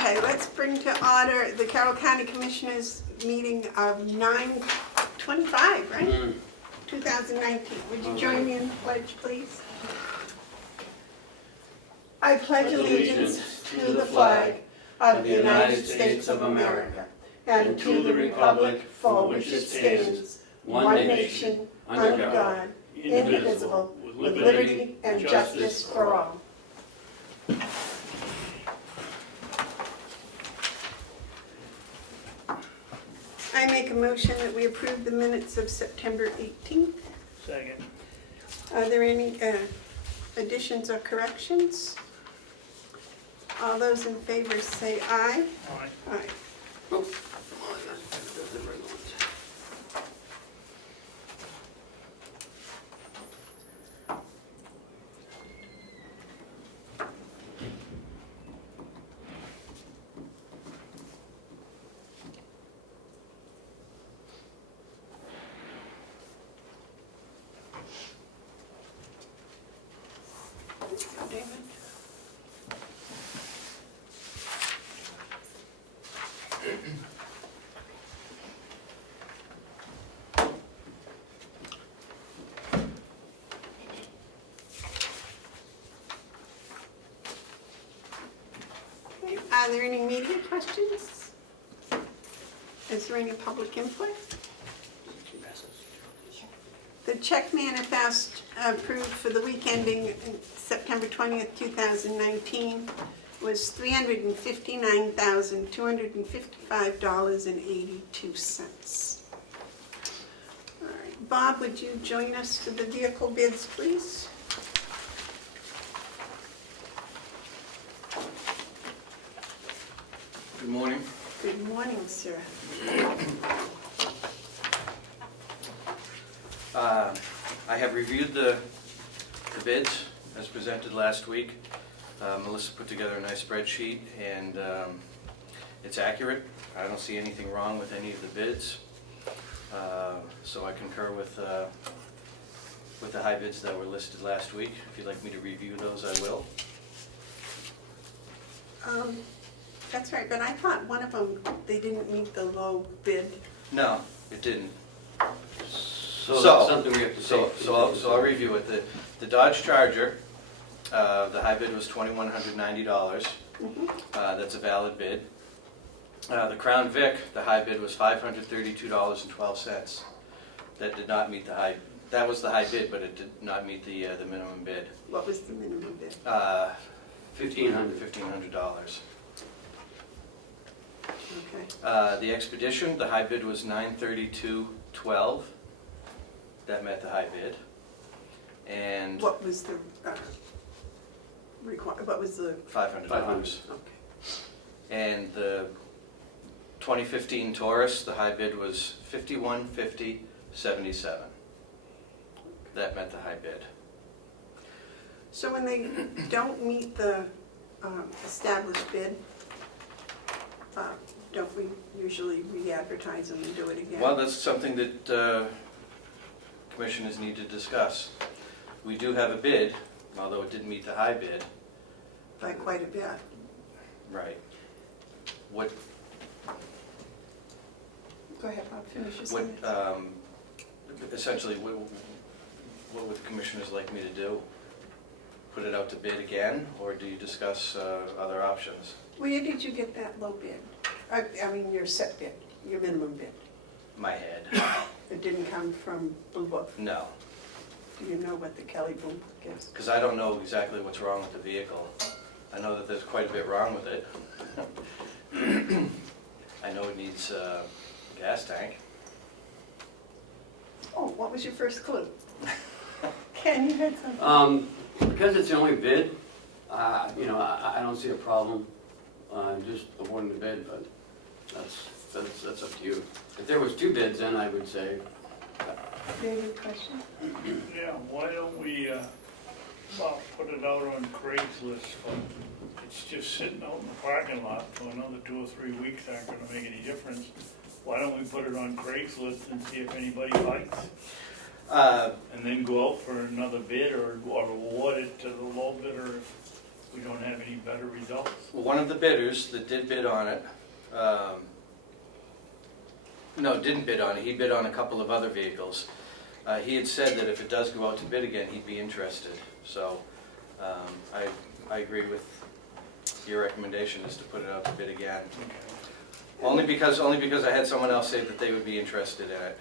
Okay, let's bring to order the Carroll County Commissioners meeting of 9/25, right? 2019. Would you join me in the pledge, please? I pledge allegiance to the flag of the United States of America and to the republic for which it stands, one nation, under God, indivisible, with liberty and justice for all. I make a motion that we approve the minutes of September 18th. Second. Are there any additions or corrections? All those in favor say aye. Aye. Aye. Oh. David. Okay, are there any media questions? Is there any public input? The check manifest approved for the week ending September 20th, 2019 was $359,255.82. All right, Bob, would you join us for the vehicle bids, please? Good morning. Good morning, sir. I have reviewed the bids as presented last week. Melissa put together a nice spreadsheet and it's accurate. I don't see anything wrong with any of the bids. So I concur with the high bids that were listed last week. If you'd like me to review those, I will. That's right, but I thought one of them, they didn't meet the low bid. No, it didn't. So that's something we have to So take. I'll review it. The Dodge Charger, the high bid was $2,190. That's a valid bid. The Crown Vic, the high bid was $532.12. That did not meet the high. That was the high bid, but it did not meet the minimum bid. What was the minimum bid? $1,500. Okay. The Expedition, the high bid was $932.12. That met the high bid. And What was the what was the? $500. Okay. And the 2015 Taurus, the high bid was $51.50.77. That met the high bid. So when they don't meet the established bid, don't we usually re-advertise them and do it again? Well, that's something that commissioners need to discuss. We do have a bid, although it didn't meet the high bid. By quite a bit. Right. What? Go ahead, Bob, finish your What? sentence. Essentially, what would the commissioners like me to do? Put it out to bid again, or do you discuss other options? Where did you get that low bid? I mean, your set bid, your minimum bid. My head. It didn't come from Blue Book. No, Do you know what the Kelly Blue Book is? because I don't know exactly what's wrong with the vehicle. I know that there's quite a bit wrong with it. I know it needs a gas tank. Oh, what was your first clue? Ken, you had something? Because it's the only bid, I don't see a problem just awarding the bid, but that's up to you. If there was two bids, then I would say. David, question? Yeah, why don't we, put it out on Craigslist? It's just sitting out in the parking lot for another 2 or 3 weeks, aren't gonna make any difference. Why don't we put it on Craigslist and see if anybody bites? And then go out for another bid or award it to the low bidder we don't have any better results? One of the bidders that did bid on it, no, didn't bid on it, he bid on a couple of other vehicles. He had said that if it does go out to bid again, he'd be interested. So I agree with your recommendation is to put it out to bid again. Only because I had someone else say that they would be interested in it.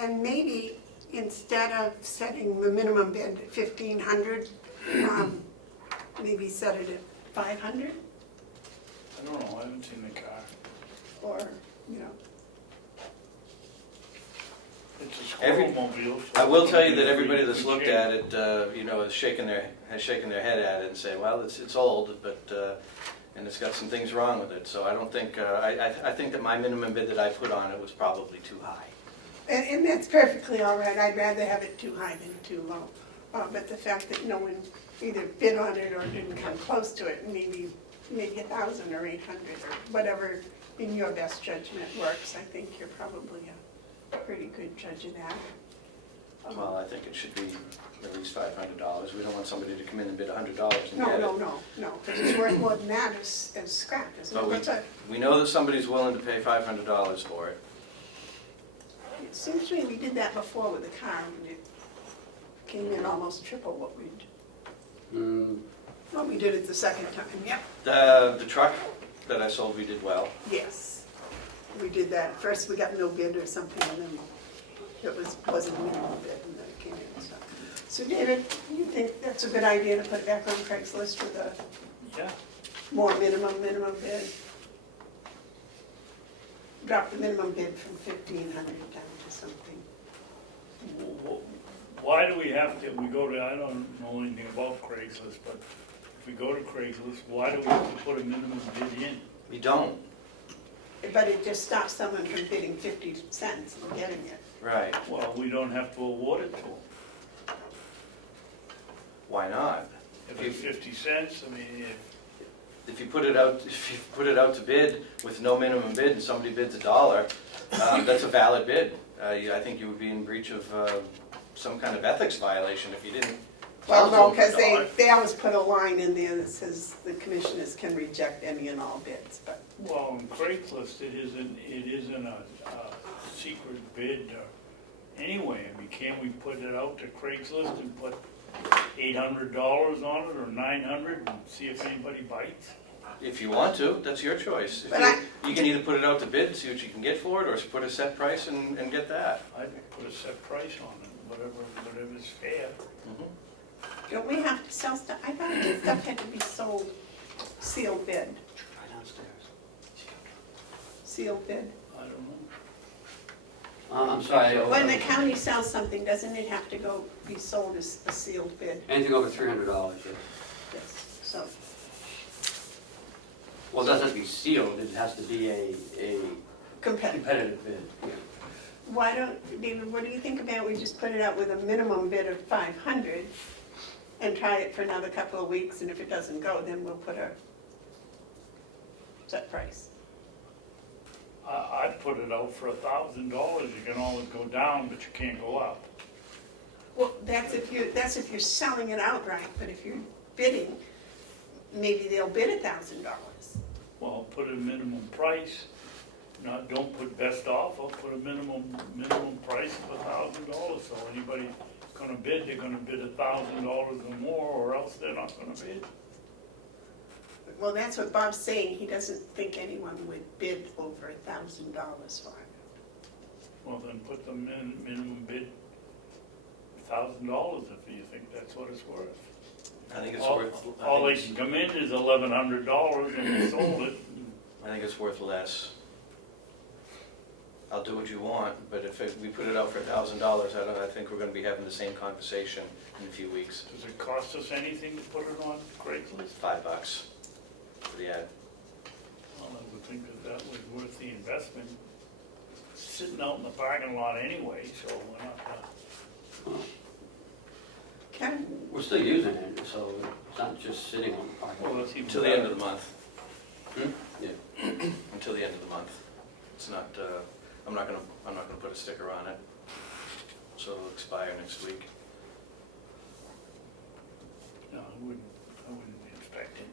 And maybe instead of setting the minimum bid at 1,500, maybe set it at 500, I don't know, I haven't seen the car. or, you know. It's a squirrel mobile. I will tell you that everybody that's looked at it, you know, has shaken their head at it and say, well, it's old, but and it's got some things wrong with it. So I don't think I think that my minimum bid that I put on it was probably too high. And that's perfectly all right. I'd rather have it too high than too low. But the fact that no one either bid on it or didn't come close to it, maybe 1,000 or 800 or whatever in your best judgment works, I think you're probably a pretty good judge of that. Well, I think it should be at least $500. We don't want somebody to come in and bid $100 and No, get it. no, because it's worth more than that as scrap, isn't it? But What's that? we know that somebody's willing to pay $500 for it. It seems to me we did that before with the car, and it came in almost triple what we did it the second time, yep. The truck that I sold, we did well. Yes, we did that. First we got no bid or something, and then it wasn't a minimum bid, and then it came in, so. So David, you think that's a good idea to put it back on Craigslist with a Yeah, more minimum bid? Drop the minimum bid from 1,500 down to something. why do we have to, we go to, I don't know anything about Craigslist, but if we go to Craigslist, why do we have to put a minimum bid in? We don't. But it just stops someone from bidding 50 cents and getting it. Right. Well, we don't have to award it to them. Why not? If it's 50 cents, I mean, If you put it out to bid with no minimum bid and somebody bids $1, that's a valid bid. I think you would be in breach of some kind of ethics violation if you didn't. Well, no, sell because it for $1. they always put a line in there that says the commissioners can reject any and all bids, but. well, on Craigslist, it isn't a secret bid anyway. I mean, can't we put it out to Craigslist and put $800 on it or $900 and see if anybody bites? If you want to, that's your choice. If But you can either put it out to bid, see what you can get for it, or put a set price and get that. I'd put a set price on it, whatever's fair. Mhm. Don't we have to sell stuff? I thought this stuff had to be sold sealed bid. Right downstairs. Sealed bid. I don't know. I'm sorry. When the county sells something, doesn't it have to go be sold as a sealed bid? Anything over $300, yes. Yes. So, Well, it doesn't have to be sealed, it has to be a competitive. competitive bid. Yeah. Why don't, David, what do you think about we just put it out with a minimum bid of 500 and try it for another couple of weeks, and if it doesn't go, then we'll put a set price. I'd put it out for $1,000. You can always go down, but you can't go up. Well, that's if you're selling it outright, but if you're bidding, maybe they'll bid $1,000. Well, put a minimum price. Don't put best off. I'll put a minimum price of $1,000. So anybody gonna bid, they're gonna bid $1,000 or more, or else they're not gonna bid. Well, that's what Bob's saying. He doesn't think anyone would bid over $1,000 for it. Well, then put the minimum bid $1,000 if you think that's what it's worth. I think it's All worth. all they can come in is $1,100 and we sold it. I think it's worth less. I'll do what you want, but if we put it out for $1,000, I think we're going to be having the same conversation in a few weeks. Does it cost us anything to put it on Craigslist? $5 for the ad. Well, I would think that was worth the investment. It's sitting out in the parking lot anyway, so we're not, Ken? We're still using it, so it's not just sitting on the parking well, lot. that's even Until the end of the month. Yeah. Until the end of the month. It's not. I'm not gonna put a sticker on it. So it'll expire next week. No, I wouldn't expecting.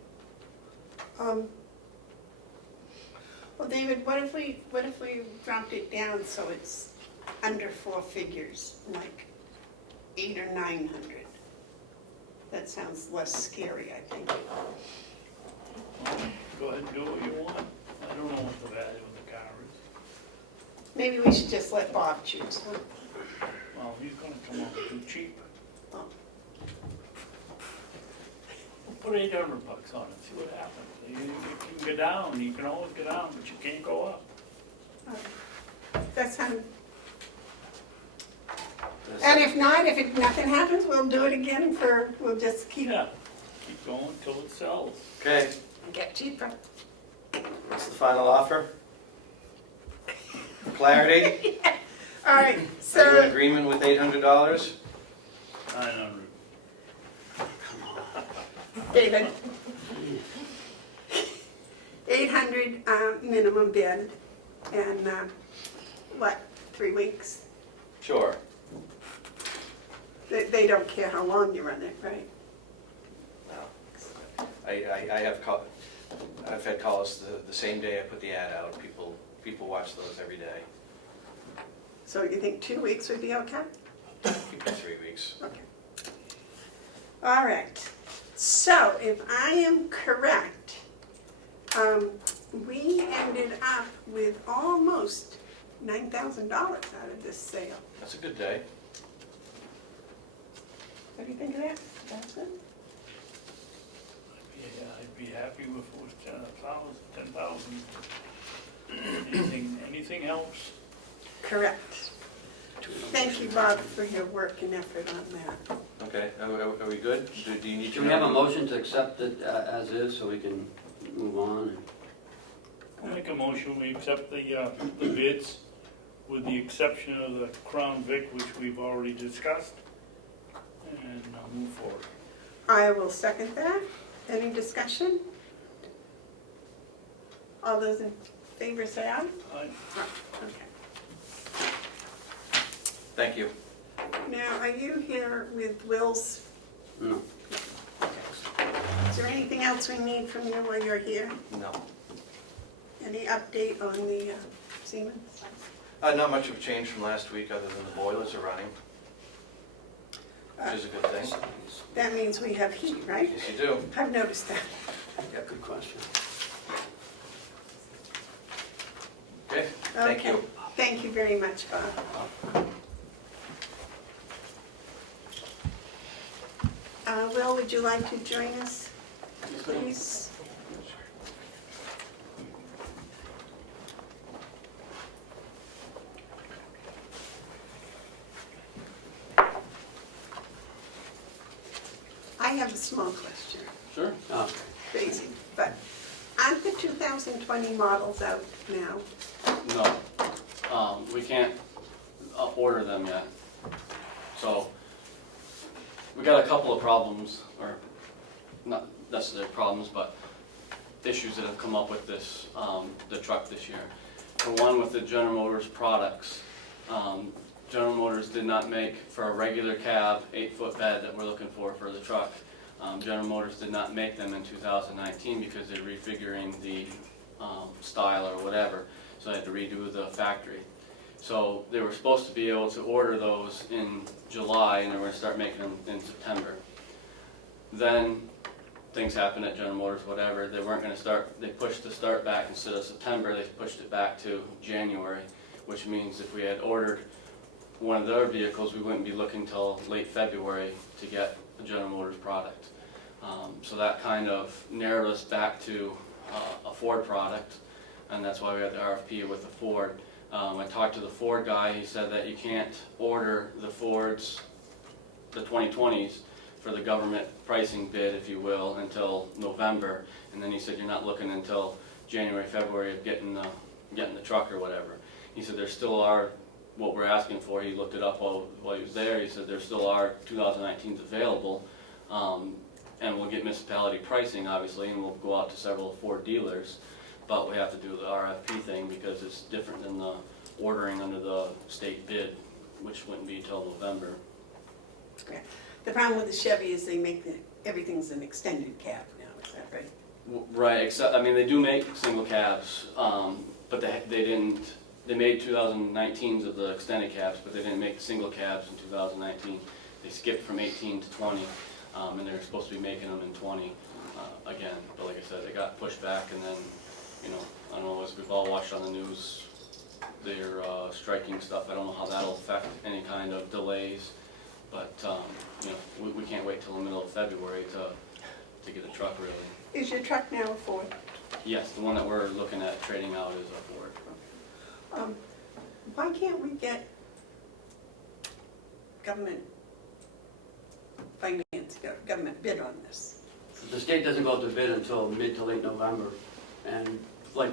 Well, David, what if we dropped it down so it's under 4 figures, like 800 or 900? That sounds less scary, I think. Well, go ahead and do what you want. I don't know what the value of the car is. Maybe we should just let Bob choose, huh? Well, he's gonna come up too cheap. Oh. Put $800 on it, see what happens. You can go down, you can always go down, but you can't go up. That's how. And if not, if nothing happens, we'll do it again we'll just keep Yeah, keep going until it sells. Okay, get cheaper. what's the final offer? Clarity? All right, Are you in so, agreement with $800? 900. David, 800 minimum bid, and what, 3 weeks? Sure. They don't care how long you run it, right? No. I've had calls the same day I put the ad out. People watch those every day. So you think 2 weeks would be okay? Keep it 3 weeks. Okay. All right. So if I am correct, we ended up with almost $9,000 out of this sale. That's a good day. What do you think of that? That's good. Yeah, I'd be happy if it was 10,000. Anything helps. Correct. Thank you, Bob, for your work and effort on that. Okay, are we good? Do you need to? Should we have a motion to accept it as is so we can move on? I'll make a motion, we accept the bids with the exception of the Crown Vic, which we've already discussed, and I'll move forward. I will second that. Any discussion? All those in favor say aye. Aye. Okay. Thank you. Now, are you here with Will's? No. Is there anything else we need from you while you're here? No. Any update on the Siemens? Not much of a change from last week, other than the boilers are running, which is a good thing. That means we have heat, right? Yes, you do. I've noticed that. Yeah, good question. Okay, thank Okay. you. Thank you very much, Bob. Will, would you like to join us, please? I have a small question, Sure. crazy, but aren't the 2020 models out now? No, we can't order them yet. So, we got a couple of problems, or not necessarily problems, but issues that have come up with this, the truck this year. For one, with the General Motors products, General Motors did not make, for a regular cab, 8-foot bed that we're looking for the truck. General Motors did not make them in 2019 because they're refiguring the style or whatever, so they had to redo the factory. So they were supposed to be able to order those in July, and they were going to start making them in September. Then things happened at General Motors, whatever. They weren't going to start, they pushed the start back instead of September, they pushed it back to January, which means if we had ordered one of their vehicles, we wouldn't be looking till late February to get a General Motors product. So that kind of narrowed us back to a Ford product, and that's why we had the RFP with the Ford. I talked to the Ford guy, he said that you can't order the Fords, the 2020s, for the government pricing bid, if you will, until November, and then he said you're not looking until January, February of getting the truck or whatever. He said there still are, what we're asking for, he looked it up while he was there, he said there still are 2019s available, and we'll get municipality pricing, obviously, and we'll go out to several Ford dealers, but we have to do the RFP thing because it's different than the ordering under the state bid, which wouldn't be till November. Okay. The problem with the Chevy is they make everything's an extended cab now, is that right? Right, except, I mean, they do make single cabs, but they didn't, they made 2019s of the extended cabs, but they didn't make the single cabs in 2019. They skipped from 18 to 20, and they're supposed to be making them in 20 again. But like I said, they got pushed back, and then, you know, I don't know, as we've all watched on the news, they're striking stuff. I don't know how that'll affect any kind of delays, but, you know, we can't wait till the middle of February to get a truck, really. Is your truck now a Ford? Yes, the one that we're looking at trading out is a Ford. Why can't we get government finance, government bid on this? The state doesn't go out to bid until mid to late November, and like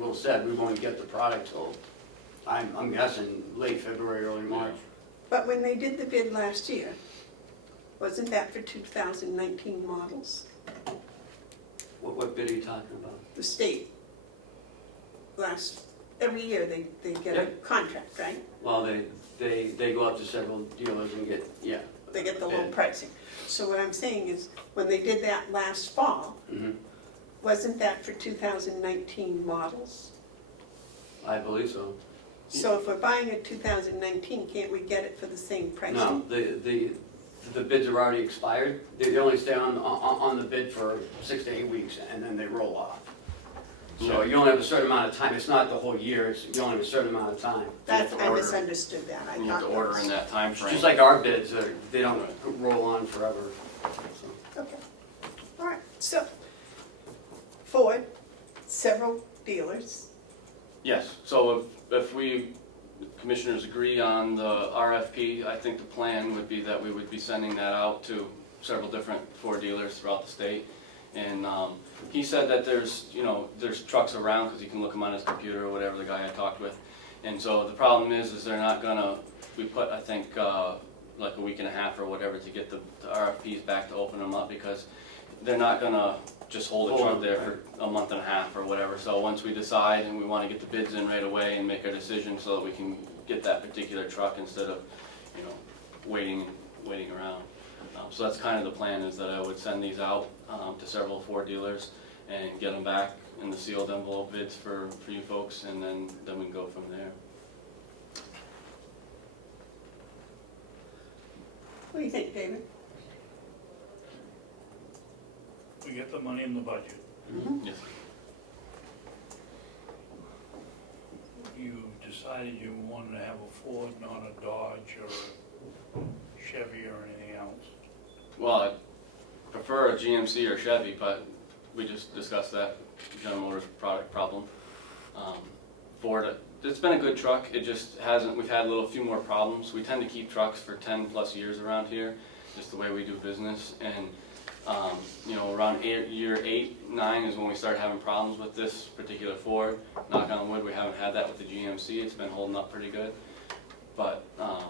Will said, we won't get the product till, I'm guessing, late February, early March. But when they did the bid last year, wasn't that for 2019 models? What bid are you talking about? The state, every year they get a Yep. contract, right? Well, they go out to several dealers and get, yeah. They get the low bid. pricing. So what I'm saying is, when they did that last fall, Mhm. wasn't that for 2019 models? I believe so. So if we're buying a 2019, can't we get it for the same pricing? No, the bids are already expired. They only stay on the bid for 6 to 8 weeks, and then they roll off. So you only have a certain amount of time. It's not the whole year, you only have a certain amount of time. I misunderstood that. I You have to thought order that in that time frame. Just like our bids, they don't roll on forever. So. Okay, all right, so, Ford, several dealers, Yes, so if we, commissioners agree on the RFP, I think the plan would be that we would be sending that out to several different Ford dealers throughout the state. And he said that there's trucks around, because he can look them on his computer or whatever, the guy I talked with. And so the problem is they're not gonna, we put, I think, like a week and a half or whatever to get the RFPs back to open them up, because they're not gonna just hold a truck there for a month and a half or whatever. So once we decide and we wanna get the bids in right away and make our decision so that we can get that particular truck instead of, waiting around. So that's kind of the plan, is that I would send these out to several Ford dealers and get them back in the sealed envelope bids for you folks, and then we can go from there. what do you think, David? We get the money in the budget. Yes. You decided you wanted to have a Ford, not a Dodge or a Chevy or anything else. Well, I prefer a GMC or Chevy, but we just discussed that General Motors product problem. Ford, it's been a good truck. It just hasn't. We've had a few more problems. We tend to keep trucks for 10 plus years around here, just the way we do business. And around year 8, 9 is when we start having problems with this particular Ford. Knock on wood, we haven't had that with the GMC. It's been holding up pretty good. But I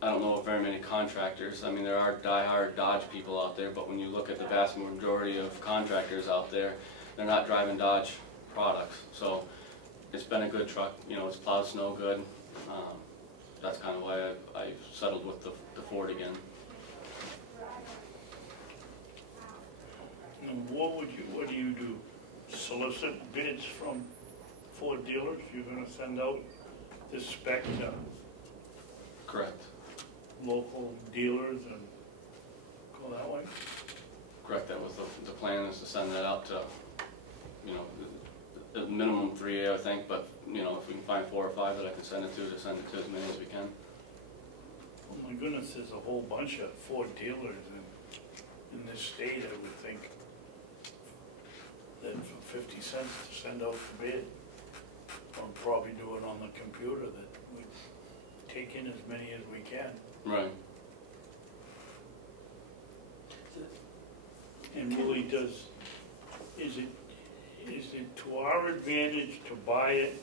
don't know of very many contractors. I mean, there are die-hard Dodge people out there, but when you look at the vast majority of contractors out there, they're not driving Dodge products. So it's been a good truck. It's plowed snow good. That's kind of why I settled with the Ford again. And what do you do? Solicit bids from Ford dealers? You're gonna send out this spec to Correct. local dealers and go that way? Correct. That was the plan, is to send that out to, at minimum 3, I think, but, if we can find 4 or 5 that I can send it to as many as we can. Oh my goodness, there's a whole bunch of Ford dealers in this state, I would think, that for 50 cents to send out the bid, or probably do it on the computer, that we take in as many as we can. Right. And really is it to our advantage to buy it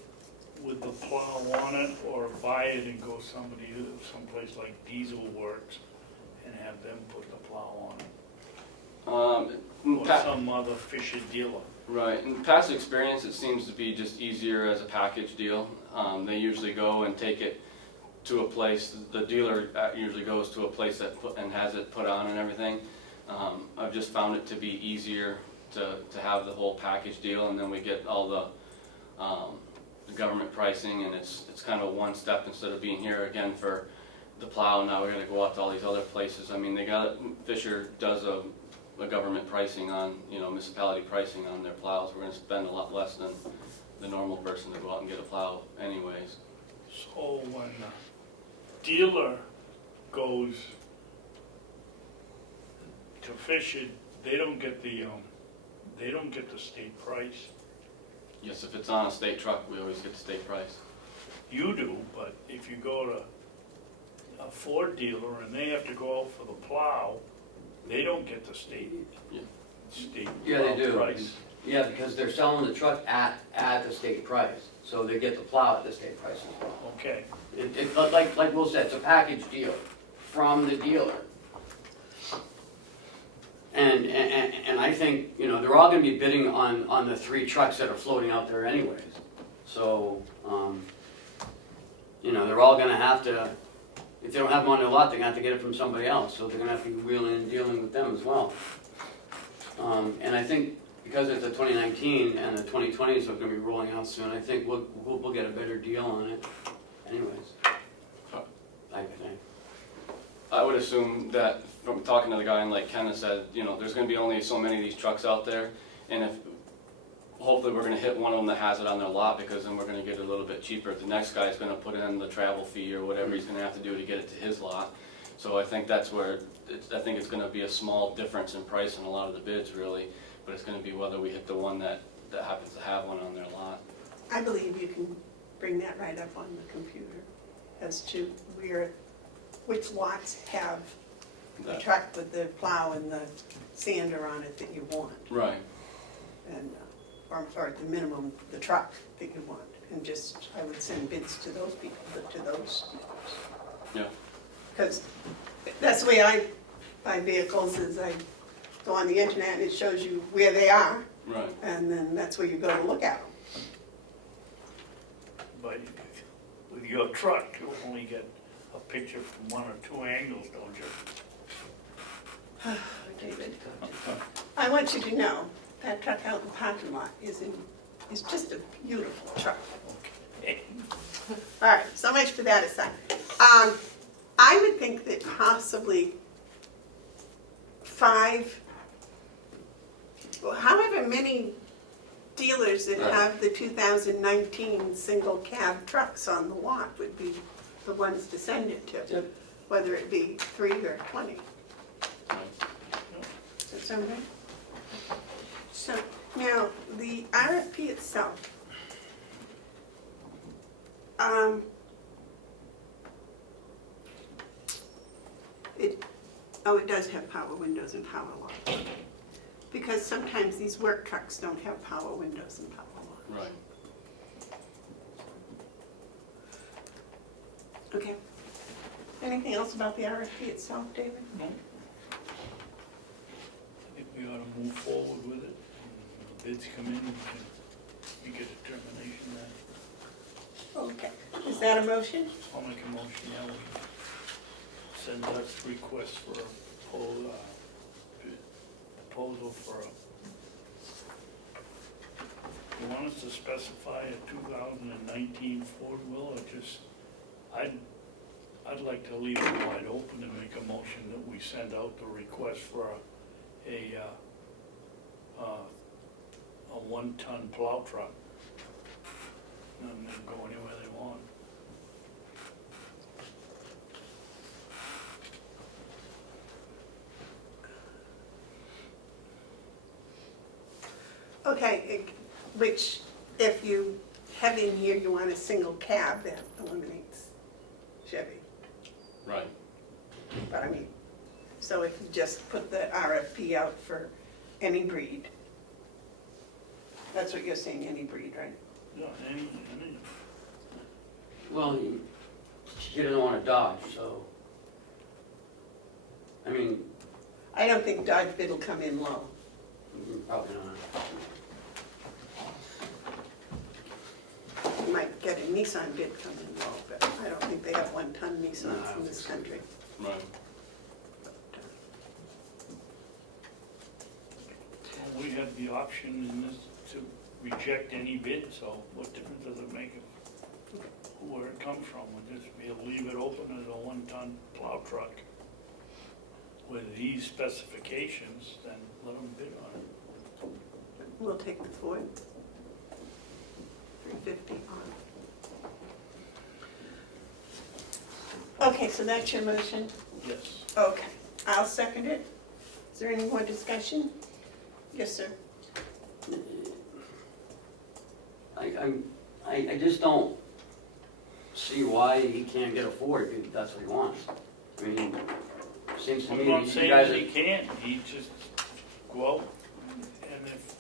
with the plow on it, or buy it and go someplace like Diesel Works and have them put the plow on it? Or some other Fisher dealer? Right. In past experience, it seems to be just easier as a package deal. They usually go and take it to a place. The dealer usually goes to a place and has it put on and everything. I've just found it to be easier to have the whole package deal, and then we get all the government pricing, and it's kind of one step instead of being here again for the plow. Now we're gonna go out to all these other places. I mean, Fisher does a government pricing on, municipality pricing on their plows. We're gonna spend a lot less than the normal person to go out and get a plow anyways. So when a dealer goes to fish it, they don't get the state price. Yes, if it's on a state truck, we always get the state price. You do, but if you go to a Ford dealer and they have to go out for the plow, they don't get the state Yeah, they do. price. Yeah, because they're selling the truck at the state price, so they get the plow at the state price as well. Okay, Like Will said, it's a package deal from the dealer. And I think, they're all gonna be bidding on the 3 trucks that are floating out there anyways. So, they're all gonna have to, if they don't have them on their lot, they're gonna have to get it from somebody else, so they're gonna have to be wheeling and dealing with them as well. And I think because it's a 2019 and the 2020s are gonna be rolling out soon, I think we'll get a better deal on it anyways. I think. I would assume that from talking to the guy, and like Ken has said, there's gonna be only so many of these trucks out there, and if, hopefully we're gonna hit one of them that has it on their lot, because then we're gonna get it a little bit cheaper. The next guy's gonna put in the travel fee or whatever he's gonna have to do to get it to his lot. So I think that's where, I think it's gonna be a small difference in price in a lot of the bids really, but it's gonna be whether we hit the one that happens to have one on their lot. I believe you can bring that right up on the computer as to which lots have the truck with the plow and the sander on it that you want. Right. And, or at the minimum, the truck that you want. And just, I would send bids to those people, to those. Yeah. Because that's the way I buy vehicles, is I go on the internet and it shows you where they are. Right. And then that's where you go to look at them. but with your truck, you only get a picture from 1 or 2 angles, don't you? David, I want you to know that truck out in the parking lot is just a beautiful truck. Okay. All right, so much for that aside. I would think that possibly 5, however many dealers that have the 2019 single cab trucks on the lot would be the ones to send it to. Yep. Whether it be 3 or 20. Right. Does that sound right? So, now, the RFP itself. It does have power windows and power locks. Because sometimes these work trucks don't have power windows and power locks. Right. Okay. Anything else about the RFP itself, David? No. I think we ought to move forward with it. When the bids come in, we can make a determination then. Okay. Is that a motion? I'll make a motion, yeah, we send us request for a proposal for you want us to specify a 2019 Ford Will, or just, I'd like to leave it wide open and make a motion that we send out the request for a 1-ton plow truck. And then go anywhere they want. Okay, which if you have in here, you want a single cab, that eliminates Chevy. Right. But I mean, so if you just put the RFP out for any breed, that's what you're saying, any breed, right? Yeah, any. Well, you don't want to Dodge, so, I mean, I don't think Dodge bid will come in low. probably not. You might get a Nissan bid come in low, but I don't think they have 1-ton Nissans in this country. Right. the option in this to reject any bid, so what difference does it make where it comes from? We'll just be able to leave it open as a 1-ton plow truck with these specifications, then let them bid on it. We'll take the Ford. 350 on. Okay, so that's your motion? Yes. Okay, I'll second it. Is there any more discussion? Yes, sir. I just don't see why he can't get a Ford if that's what he wants. I mean, it seems to I'm me not you saying guys that are. he can't, he just go out and if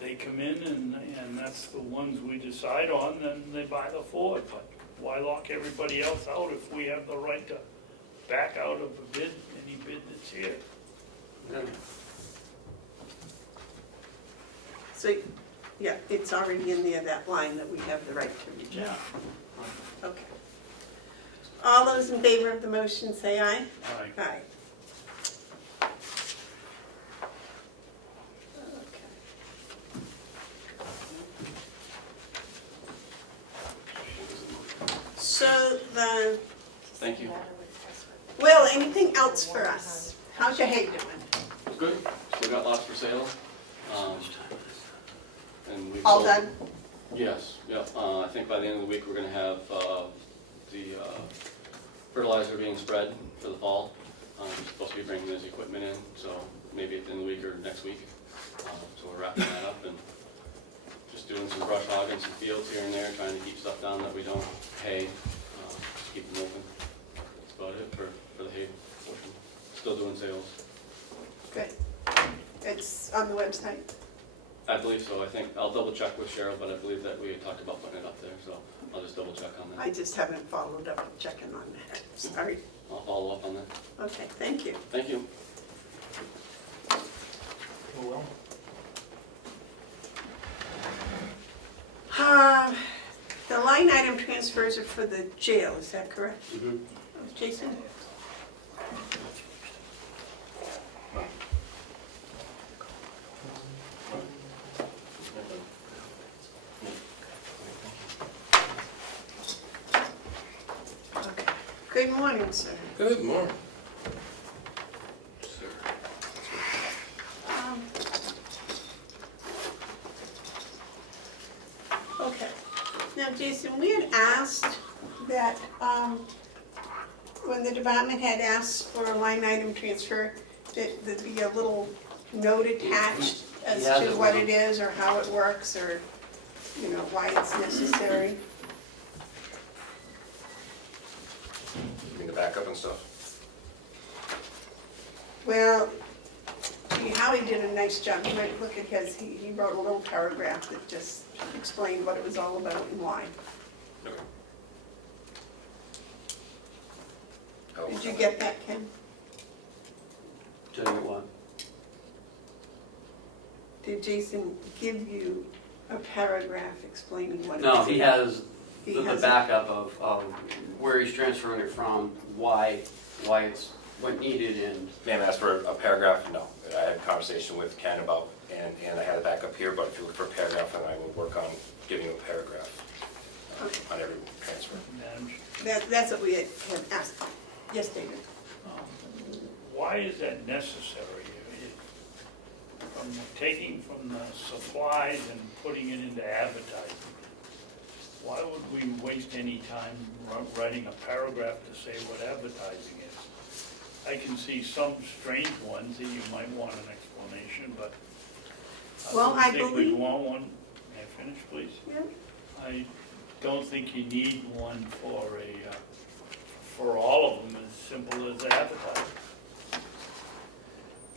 they come in and that's the ones we decide on, then they buy the Ford. But why lock everybody else out if we have the right to back out of a bid, any bid that's here? Yeah. So, yeah, it's already in there, that line that we have the right to reject. Yeah. Okay. All those in favor of the motion say aye. Aye. Aye. Okay. So the, Thank you. Will, anything else for us? How's your hay doing? Good. Still got lots for sale. And we've All sold- done? Yes, yeah. I think by the end of the week, we're gonna have the fertilizer being spread for the fall. We're supposed to be bringing this equipment in, so maybe at the end of the week or next week. So we're wrapping that up and just doing some brush hogging, some fields here and there, trying to keep stuff down that we don't hay, just keep them open. That's about it for the hay portion. Still doing sales. Good. It's on the website. I believe so. I think, I'll double check with Cheryl, but I believe that we had talked about putting it up there, so I'll just double check on that. I just haven't followed up with checking on that. Sorry. I'll follow up on that. Okay, thank you. Thank you. The line item transfers are for the jail, is that correct? Mhm. Jason? Okay. Good morning, sir. Good morning. Um, Okay. Now, Jason, we had asked that, when the department had asked for a line item transfer, that there'd be a little note attached as Yeah, to that what was- it is, or how it works, or, you know, why it's necessary. You mean the backup and stuff? Well, Howie did a nice job. You might look at his, he wrote a little paragraph that just explained what it was all about and why. Okay. Did you get that, Ken? Tell you what. Did Jason give you a paragraph explaining what it is? No, he has He the has- backup of where he's transferring it from, why it's what needed, and Ma'am asked for a paragraph, no. I had a conversation with Ken about, and I had a backup here, but if you look for a paragraph, then I will work on giving you a paragraph on every transfer. Madam Chair, That's what we had asked. Yes, David? why is that necessary? From taking from the supplies and putting it into advertising, why would we waste any time writing a paragraph to say what advertising is? I can see some strange ones that you might want an explanation, but Well, I I don't think we believe- want one. May I finish, please? Yeah. I don't think you need one for all of them, as simple as advertising.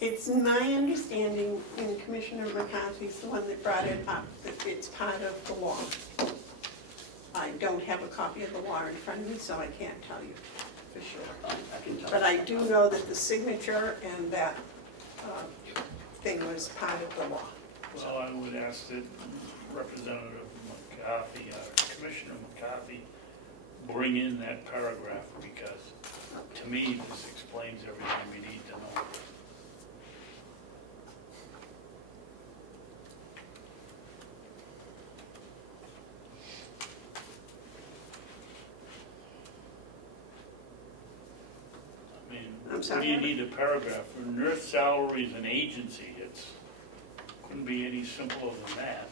It's my understanding, and Commissioner McCarthy's the one that brought it up, that it's part of the law. I don't have a copy of the law in front of me, so I can't tell you for sure. I can tell. But I do know that the signature and that thing was part of the law. Well, I would ask that Representative McCarthy, Commissioner McCarthy, bring in that paragraph, because to me, this explains everything we need to know. I'm What do sorry. you need a paragraph for? Nurse salary is an agency, couldn't be any simpler than that.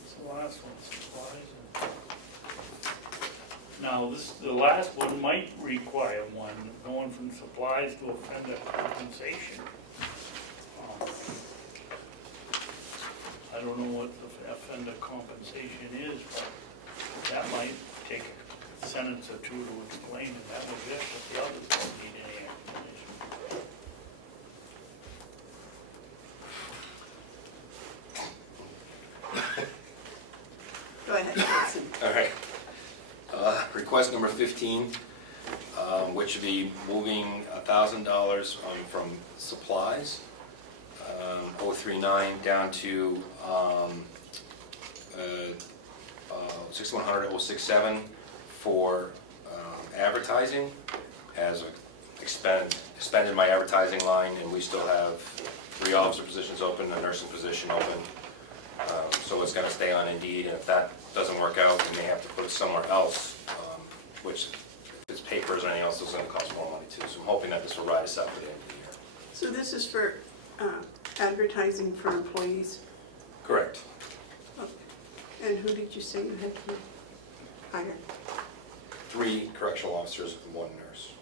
What's the last one, supplies? Now, the last one might require one, going from supplies to offender compensation. I don't know what the offender compensation is, but that might take a sentence or two to explain it. That was it, but the others don't need any explanation. Go ahead, Babson. All right. Request number 15, which would be moving $1,000 from supplies, 039 down to 6100 067 for advertising, as expended my advertising line, and we still have 3 officer positions open, a nursing position open. So it's going to stay on Indeed, and if that doesn't work out, we may have to put it somewhere else, which, if it's papers or anything else, is going to cost more money too. So I'm hoping that this will ride us out for the end of the year. So this is for advertising for employees? Correct. And who did you say you had to hire? 3 correctional officers and 1 nurse.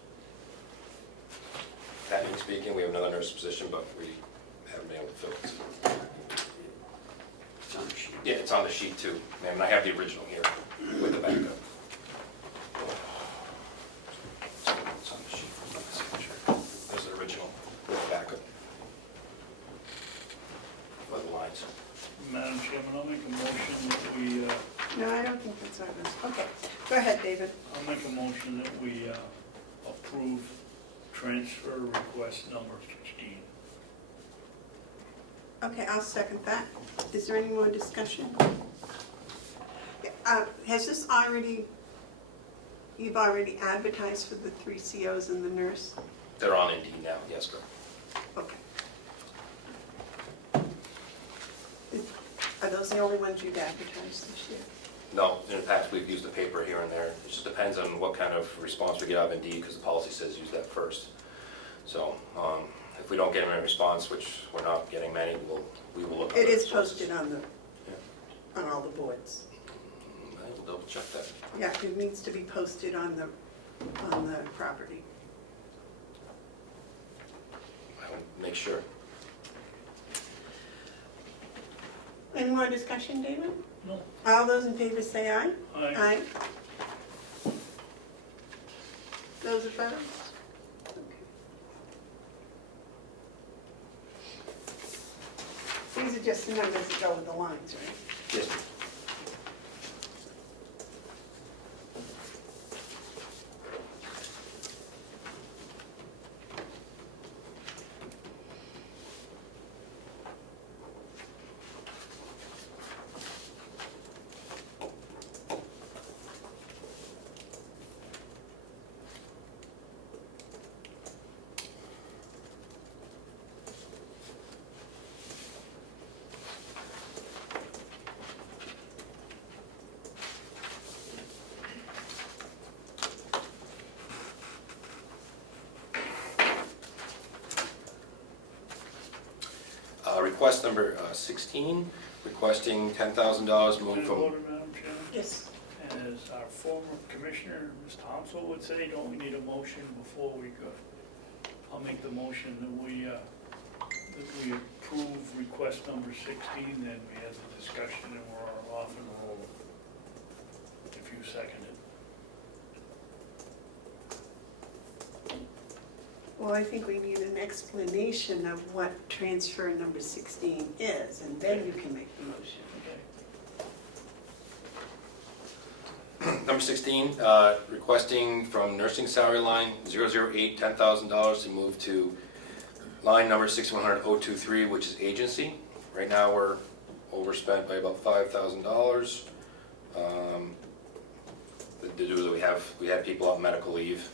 Technically speaking, we have another nurse position, but we haven't been able to fill it. It's on the sheet. Yeah, it's on the sheet too, and I have the original here with the backup. It's on the sheet for my signature. There's the original with the backup. For the lines. Madam Chairman, I'll make a motion that we, No, I don't think that's our list. Okay, go ahead, David. I'll make a motion that we approve transfer request number 16. Okay, I'll second that. Is there any more discussion? Has this already, you've already advertised for the 3 COs and the nurse? They're on Indeed now, yes, correct. Okay. Are those the only ones you've advertised this year? No, in the past, we've used the paper here and there. It just depends on what kind of response we get out of Indeed, because the policy says use that first. So, if we don't get any response, which we're not getting many, we will look. It is posted on the, Yeah. on all the boards. I will double check that. Yeah, it needs to be posted on the property. I will make sure. Any more discussion, David? No. All those in favor say aye. Aye. Those opposed? Okay. These are just the numbers that go with the lines, right? Yes, ma'am. Request number 16, requesting $10,000 moved from. Madam Chairman? Yes. And as our former commissioner, Ms. Townsend would say, don't we need a motion before we go? I'll make the motion that we approve request number 16, then we have the discussion and we're off and rolling. If you second it. Well, I think we need an explanation of what transfer number 16 is, and then you can make the motion. Okay. Number 16, requesting from nursing salary line 008, $10,000 to move to line number 6100-023, which is agency. Right now, we're overspent by about $5,000. Due to we had people on medical leave.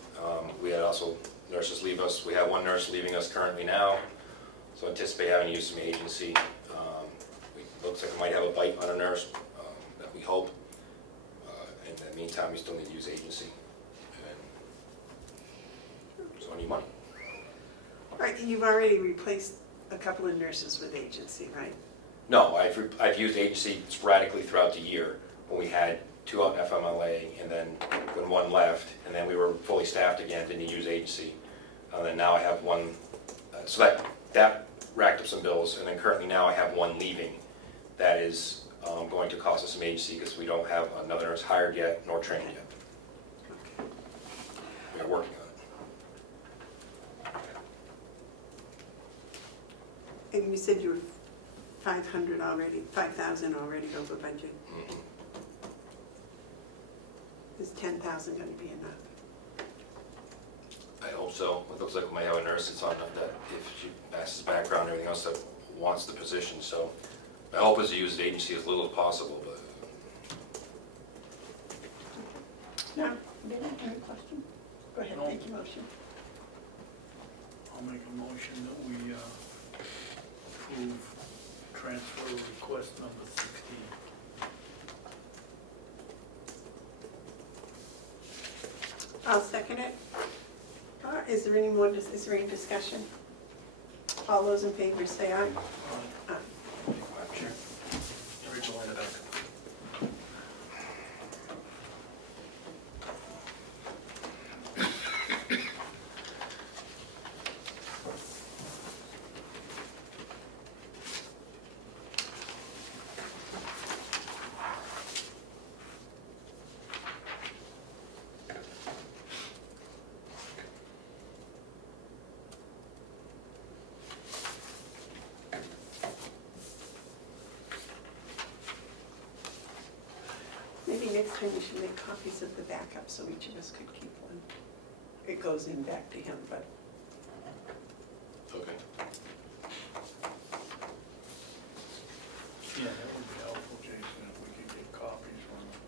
We had also nurses leave us. We have 1 nurse leaving us currently now, so anticipate having to use some agency. Looks like we might have a bite on a nurse that we hope. In the meantime, we still need to use agency. And But you've already replaced a couple of nurses with agency, right? No, I've used agency sporadically throughout the year, when we had 2 out in FMLA, and then when 1 left, and then we were fully staffed again, didn't use agency. And then now I have 1, so that racked up some bills, and then currently now I have 1 leaving. That is going to cost us some agency, because we don't have another nurse hired yet, nor trained yet. Okay. We are working on it. And you said you were 500 already, 5,000 already over budget. Mhm. Is 10,000 going to be enough? I hope so. It looks like we might have a nurse that's on that, if she passes background and everything else, that wants the position. So my hope is to use the agency as little as possible, but No? Any question? Go ahead, No. make your motion. I'll make a motion that we approve transfer request number 16. I'll second it. Is there any discussion? All those in favor say aye. Aye. Madam Chair. Original in the back. Maybe next time we should make copies of the backup so each of us could keep one. It goes in back to him, but okay. Yeah, that would be helpful, Jason, if we could get copies from them.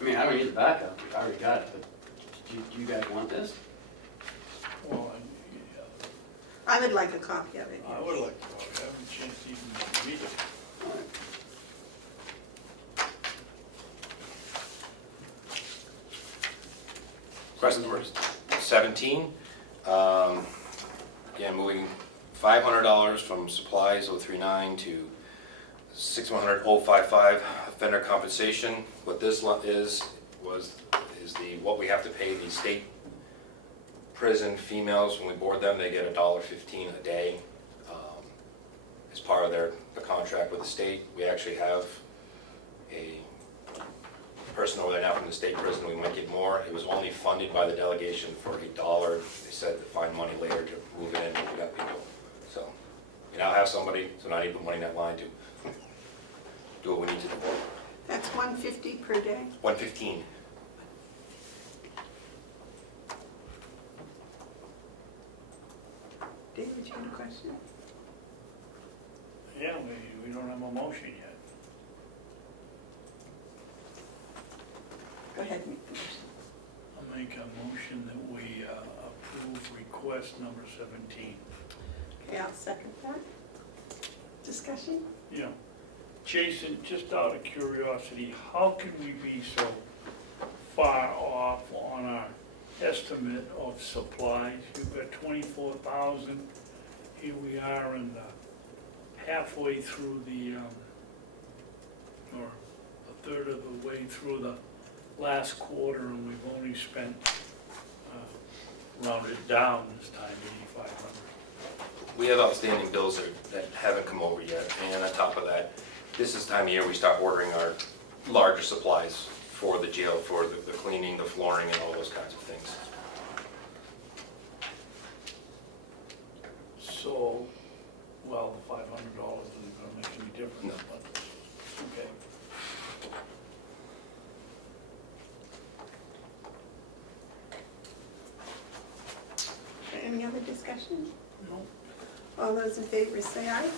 I mean, I don't need the backup, I already got it, but do you guys want this? Well, I would like a copy of it. I would like to, I haven't a chance to even read it. All right. Question number 17. Again, moving $500 from supplies 039 to 6100 offender compensation. What this is what we have to pay the state prison females when we board them. They get $1.15 a day as part of the contract with the state. We actually have a person over there now from the state prison. We might get more. It was only funded by the delegation for $1. They said to find money later to move it in, but we got people. So we now have somebody, so now I need to put money in that line to do what we need to do. That's $150 per day? $1.15. David, you have a question? Yeah, we don't have a motion yet. Go ahead, make the motion. I'll make a motion that we approve request number 17. Okay, I'll second that. Discussion? Yeah. Jason, just out of curiosity, how can we be so far off on our estimate of supplies? You've got 24,000. Here we are in the halfway through the, or a third of the way through the last quarter, and we've only spent, rounded down this time, 8,500. We have outstanding bills that haven't come over yet, and on top of that, this is the time of year we start ordering our larger supplies for the jail, for the cleaning, the flooring, and all those kinds of things. So, well, the $500 isn't gonna make any difference, but, okay. Any other discussion? No. All those in favor say aye.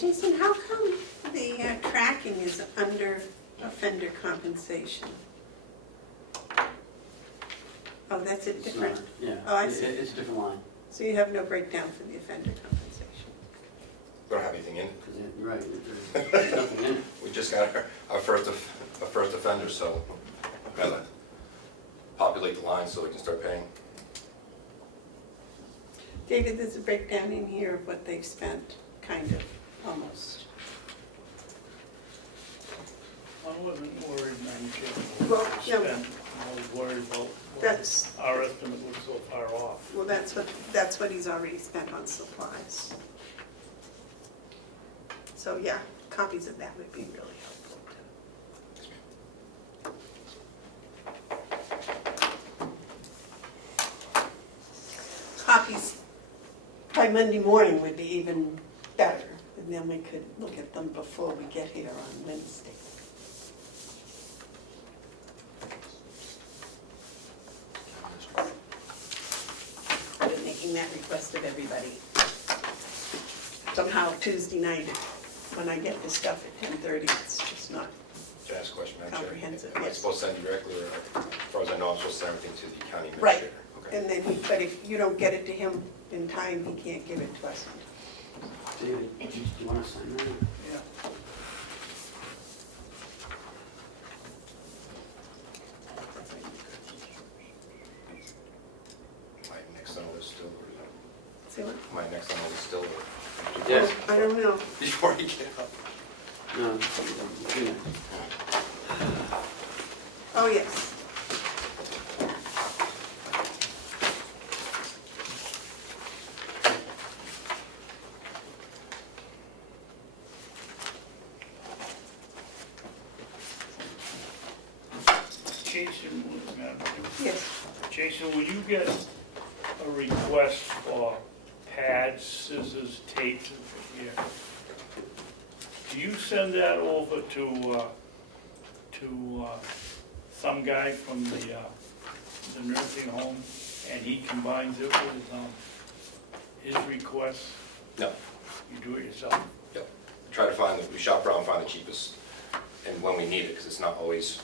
Jason, how come the tracking is under offender compensation? Oh, that's a It's different, not- Yeah, Oh, I see. it's a different line, so you have no breakdown for the offender compensation? We don't have anything in it. 'cause right, there's nothing in it. We just got our first offender, so we've got to populate the line so we can start paying. David, there's a breakdown in here of what they've spent, kind of, almost. I wasn't worried when Well, what we no. spent. I was worried about what That's, our estimate was so far off. well, that's what he's already spent on supplies. So, yeah, copies of that would be really helpful. Copies by Monday morning would be even better, and then we could look at them before we get here on Wednesday. I've been making that request of everybody. Somehow Tuesday night, when I get this stuff at 10:30, it's just not, Can I ask a question, Madam Chair? Comprehensive, Am I yes. supposed to send you directly, or as far as I know, I'm supposed to send everything to the county Right. administrator? Okay. and then, but if you don't get it to him in time, he can't give it to us. David, do you want to sign that? Yeah. Am I next on the list still, or See what? am I next on the list still? or- Yes. I don't know. Before you get up. No, you know. Oh, yes. Jason, Madam Chair. Yes. Jason, will you get a request for pads, scissors, tape here? Do you send that over to some guy from the nursing home, and he combines it with his requests? No. You do it yourself? Yep. Try to find, we shop around, find the cheapest, and when we need it, because it's not always,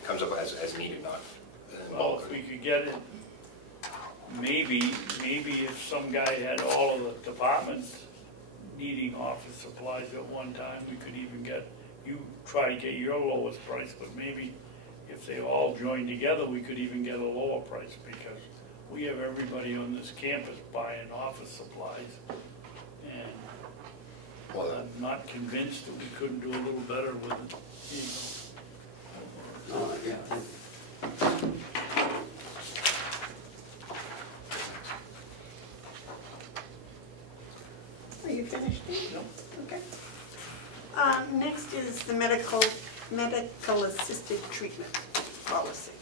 it comes up as needed, not in Well, bulk. if we could get it, maybe if some guy had all of the departments needing office supplies at one time, we could even try to get your lowest price, but maybe if they all joined together, we could even get a lower price, because we have everybody on this campus buying office supplies, and Well, I'm not convinced that we couldn't do a little better with it, Yeah. Are you finished? Dave? No. Okay. Next is the medical assisted treatment policy.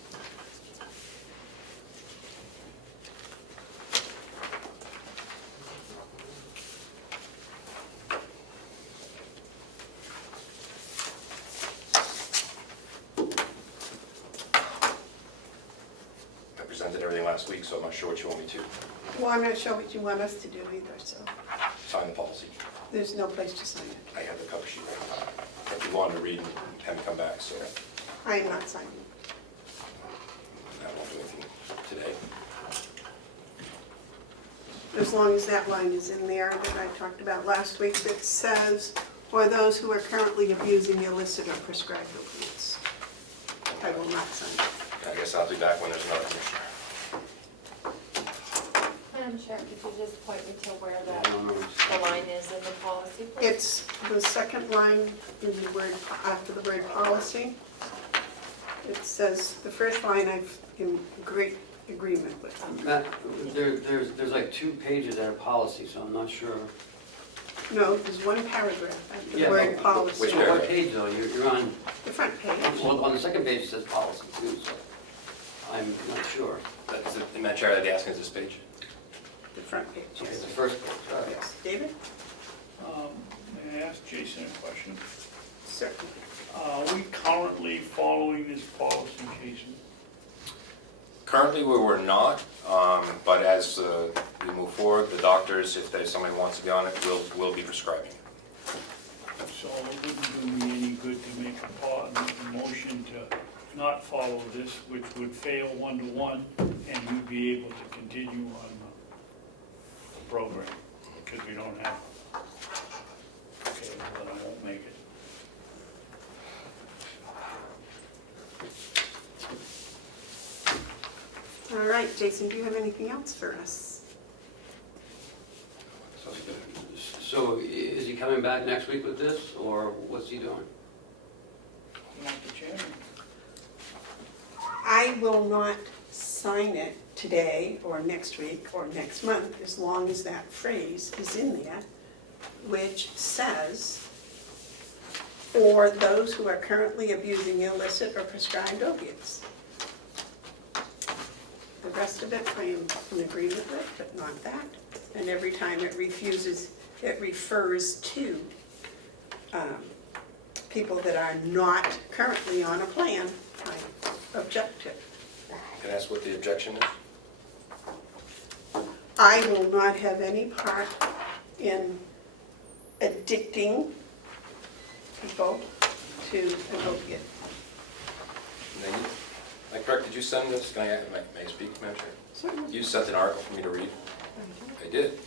I presented everything last week, so I'm not sure what you want me to. Well, I'm not sure what you want us to do either, so Sign the policy. there's no place to sign it. I have the cover sheet right now. If you wanted to read and have me come back, so I am not signing. I won't do anything today. As long as that line is in there that I talked about last week that says, or those who are currently abusing illicit or prescribed opiates. I will not sign it. I guess I'll be back when there's another commissioner. Madam Chair, could you just point me to where I don't know. the line is in the policy, please? It's the second line in the word, after the word policy. It says, the first line I'm in great agreement with. Matt, there's like 2 pages of policy, so I'm not sure. No, there's one paragraph after the Yeah, word but- policy. Which So paragraph? what page though? You're on, The front page. well, on the second page it says policy too, so I'm not sure. Is it, Madam Chair, I'd ask, is this page? The front page, Okay, yes. the first page, all right. Yes. David? May I ask Jason a question? Certainly. Are we currently following this policy, Jason? Currently, we're not, but as we move forward, the doctors, if there's somebody who wants to be on it, will be prescribing. follow this, which would fail 1-to-1, and you'd be able to continue on the program, because we don't have. Okay, well, then I won't make it. All right, Jason, do you have anything else for us? So is he coming back next week with this, or what's he doing? Not the chairman. I will not sign it today or next week or next month as long as that phrase is in there, which says, or those who are currently abusing illicit or prescribed opiates. The rest of it I am in agreement with, but not that. And every time it refers to people that are not currently on a plan, I object to. Can I ask what the objection is? I will not have any part in addicting people to an opiate. Am I correct, did you send this? May I speak, Madam Chair? Certainly. You sent an article for me to read? I did.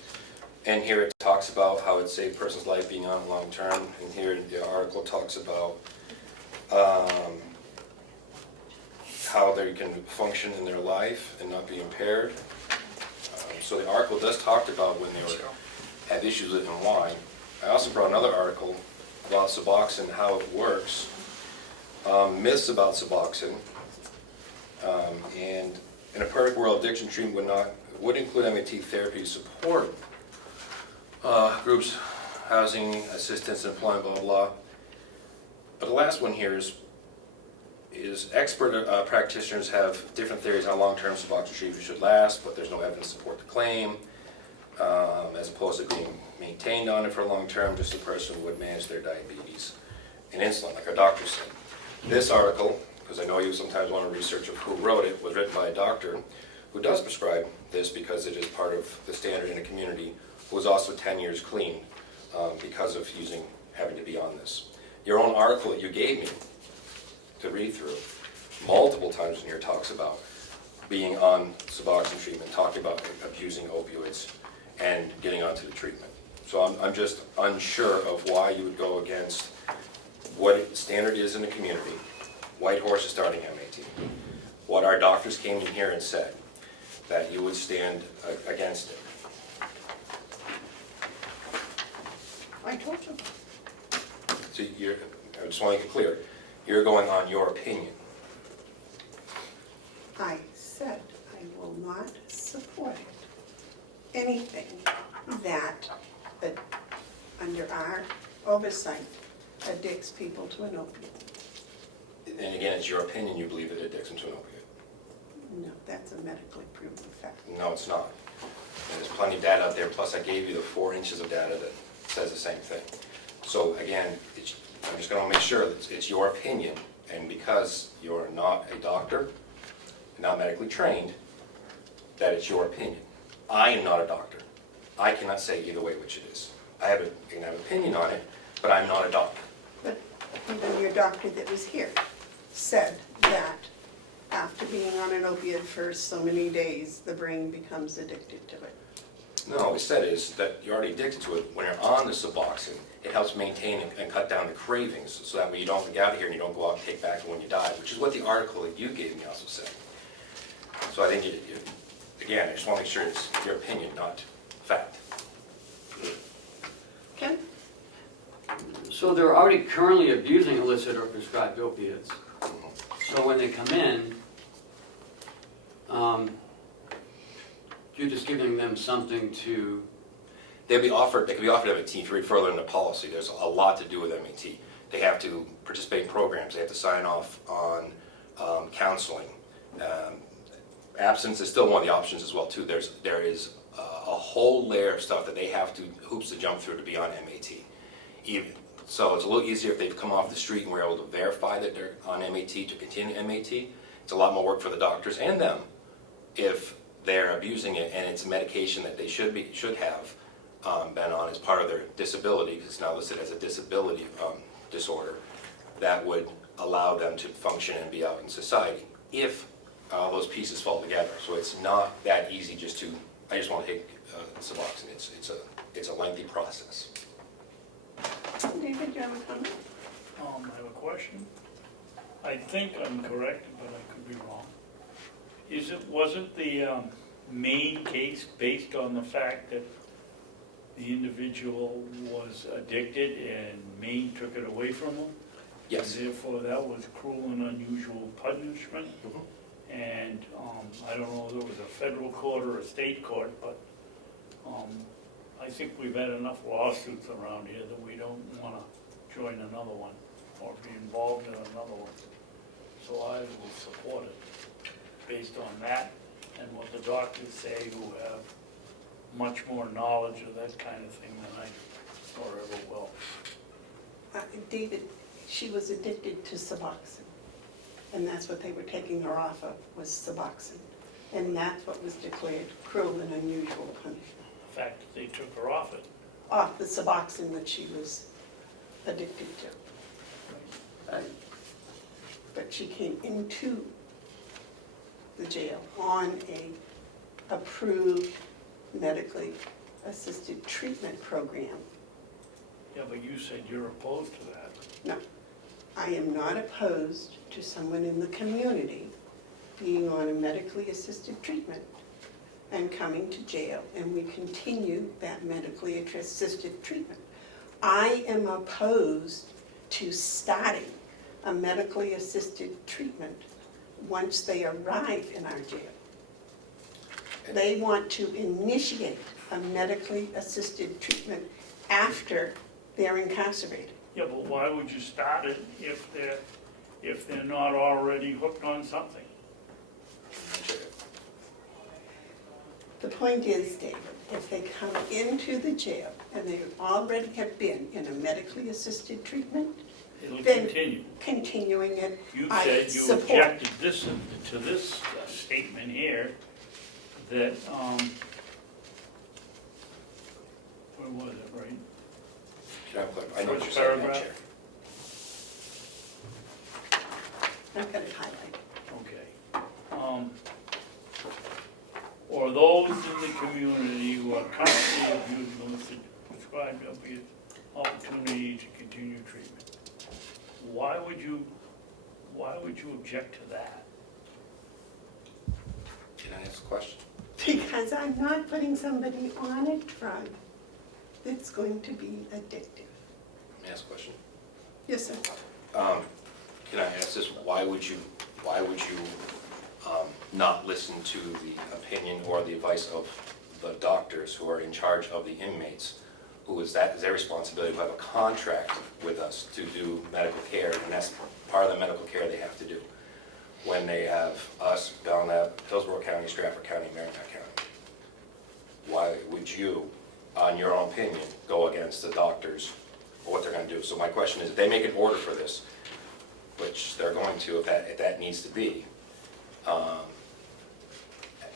And here it talks about how it saved a person's life being on long term, and here the article talks about how they can function in their life and not be impaired. So the article does talk about when they have issues with it and why. I also brought another article about Suboxone, how it works, myths about Suboxone, and in a perfect world, addiction treatment would include MAT therapy to support groups, housing, assistance, employment, blah, blah, blah. But the last one here is expert practitioners have different theories on how long-term Suboxone treatment should last, but there's no evidence to support the claim, as opposed to being maintained on it for long term, just a person would manage their diabetes and insulin, like our doctor said. This article, because I know you sometimes want to research of who wrote it, was written by a doctor who does prescribe this because it is part of the standard in the community, who was also 10 years clean because of having to be on this. Your own article that you gave me to read through multiple times in here talks about being on Suboxone treatment, talking about abusing opioids and getting onto the treatment. So I'm just unsure of why you would go against what standard is in the community. White Horse is starting MAT. What our doctors came in here and said, that you would stand against it. I told you. So I just want to make it clear, you're going on your opinion. I said I will not support anything that, under our oversight, addicts people to an opiate. And again, it's your opinion, you believe it addicts them to an opiate. No, that's a medically proven fact. No, it's not. And there's plenty of data out there, plus I gave you the 4 inches of data that says the same thing. So again, I'm just going to make sure that it's your opinion, and because you're not a doctor, not medically trained, that it's your opinion. I am not a doctor. I cannot say either way which it is. I can have an opinion on it, but I'm not a doctor. But even your doctor that was here said that after being on an opiate for so many days, the brain becomes addicted to it. No, what we said is that you're already addicted to it. When you're on the Suboxone, it helps maintain and cut down the cravings, so that way you don't get out of here and you don't go out and take back when you die, which is what the article that you gave me also said. So I think, again, I just want to make sure it's your opinion, not fact. Ken? So they're already currently abusing illicit or prescribed opiates. So when they come in, you're just giving them something to... They could be offered MAT. If you read further in the policy, there's a lot to do with MAT. They have to participate in programs. They have to sign off on counseling. Absence is still one of the options as well too. There is a whole layer of stuff that they have to hoops to jump through to be on MAT. So it's a little easier if they've come off the street and we're able to verify that they're on MAT to continue MAT. It's a lot more work for the doctors and them if they're abusing it and it's a medication that they should have been on as part of their disability, because it's now listed as a disability disorder. That would allow them to function and be out in society, if all those pieces fall together. So it's not that easy just to, I just want to take Suboxone. It's a lengthy process. David, do you have a comment? I have a question. I think I'm correct, but I could be wrong. Wasn't the main case based on the fact that the individual was addicted and Maine took it away from him? Yes. And therefore, that was cruel and unusual punishment? Mhm. And I don't know if it was a federal court or a state court, but I think we've had enough lawsuits around here that we don't want to join another one or be involved in another one. So I will support it based on that and what the doctors say, who have much more knowledge of that kind of thing than I or ever will. David, she was addicted to Suboxone, and that's what they were taking her off of, was Suboxone. And that's what was declared cruel and unusual punishment. The fact that they took her off it. Off the Suboxone that she was addicted to. But she came into the jail on a approved medically assisted treatment program. Yeah, but you said you're opposed to that. No, I am not opposed to someone in the community being on a medically assisted treatment and coming to jail, and we continue that medically assisted treatment. I am opposed to starting a medically assisted treatment once they arrive in our jail. They want to initiate a medically assisted treatment after they're incarcerated. Yeah, but why would you start it if they're not already hooked on something? The point is, David, if they come into the jail and they already have been in a medically assisted treatment, It'll then continue. continuing it, You I said you support. objected to this statement here, that, where was it, right? Can I have a quick- I know what you're First saying, Madam paragraph. Chair. I've got it highlighted. Okay. Or those in the community who are currently abusing illicit prescribed opiate opportunity to continue treatment. Why would you object to that? Can I ask a question? Because I'm not putting somebody on a drug that's going to be addictive. Let me ask a question. Yes, sir. Can I ask this, why would you not listen to the opinion or the advice of the doctors who are in charge of the inmates, who is their responsibility, who have a contract with us to do medical care, and that's part of the medical care they have to do, when they have us down at Hillsborough County, Stratford County, Merrimack County? Why would you, on your own opinion, go against the doctors or what they're going to do? So my question is, if they make an order for this, which they're going to if that needs to be,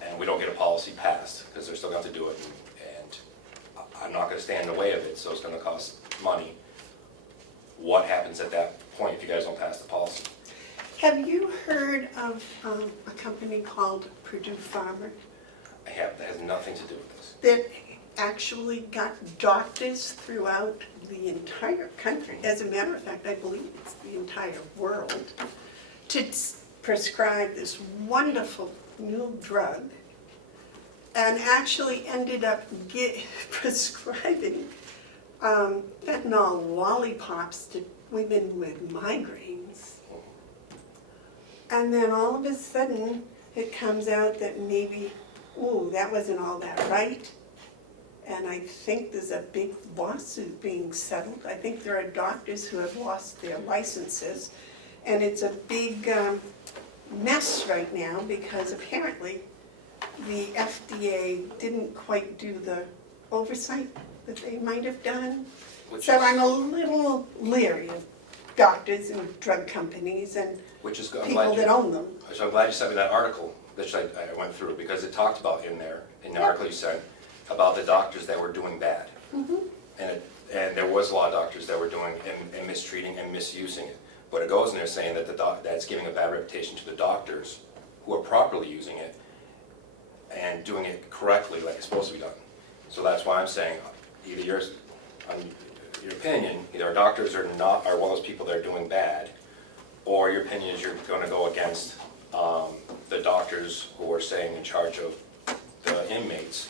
and we don't get a policy passed, because they're still going to have to do it, and I'm not going to stand in the way of it, so it's going to cost money. What happens at that point if you guys don't pass the policy? Have you heard of a company called Purdue Pharma I have, that has nothing to do with this. that actually got doctors throughout the entire country, as a matter of fact, I believe it's the entire world, to prescribe this wonderful new drug, and actually ended up prescribing fentanyl lollipops to women with migraines. And then all of a sudden, it comes out that maybe, ooh, that wasn't all that right. And I think there's a big lawsuit being settled. I think there are doctors who have lost their licenses. And it's a big mess right now because apparently the FDA didn't quite do the oversight that they might have done. So I'm a little leery of doctors and drug companies and people that own them. So I'm glad you sent me that article, which I went through, because it talked about in there, in the article you sent, about the doctors that were doing bad. Mhm. And there was a lot of doctors that were doing and mistreating and misusing it. but it goes in there saying that that's giving a bad reputation to the doctors who are properly using it and doing it correctly like it's supposed to be done. So that's why I'm saying, either your opinion, either our doctors are one of those people that are doing bad, or your opinion is you're gonna go against the doctors who are saying in charge of the inmates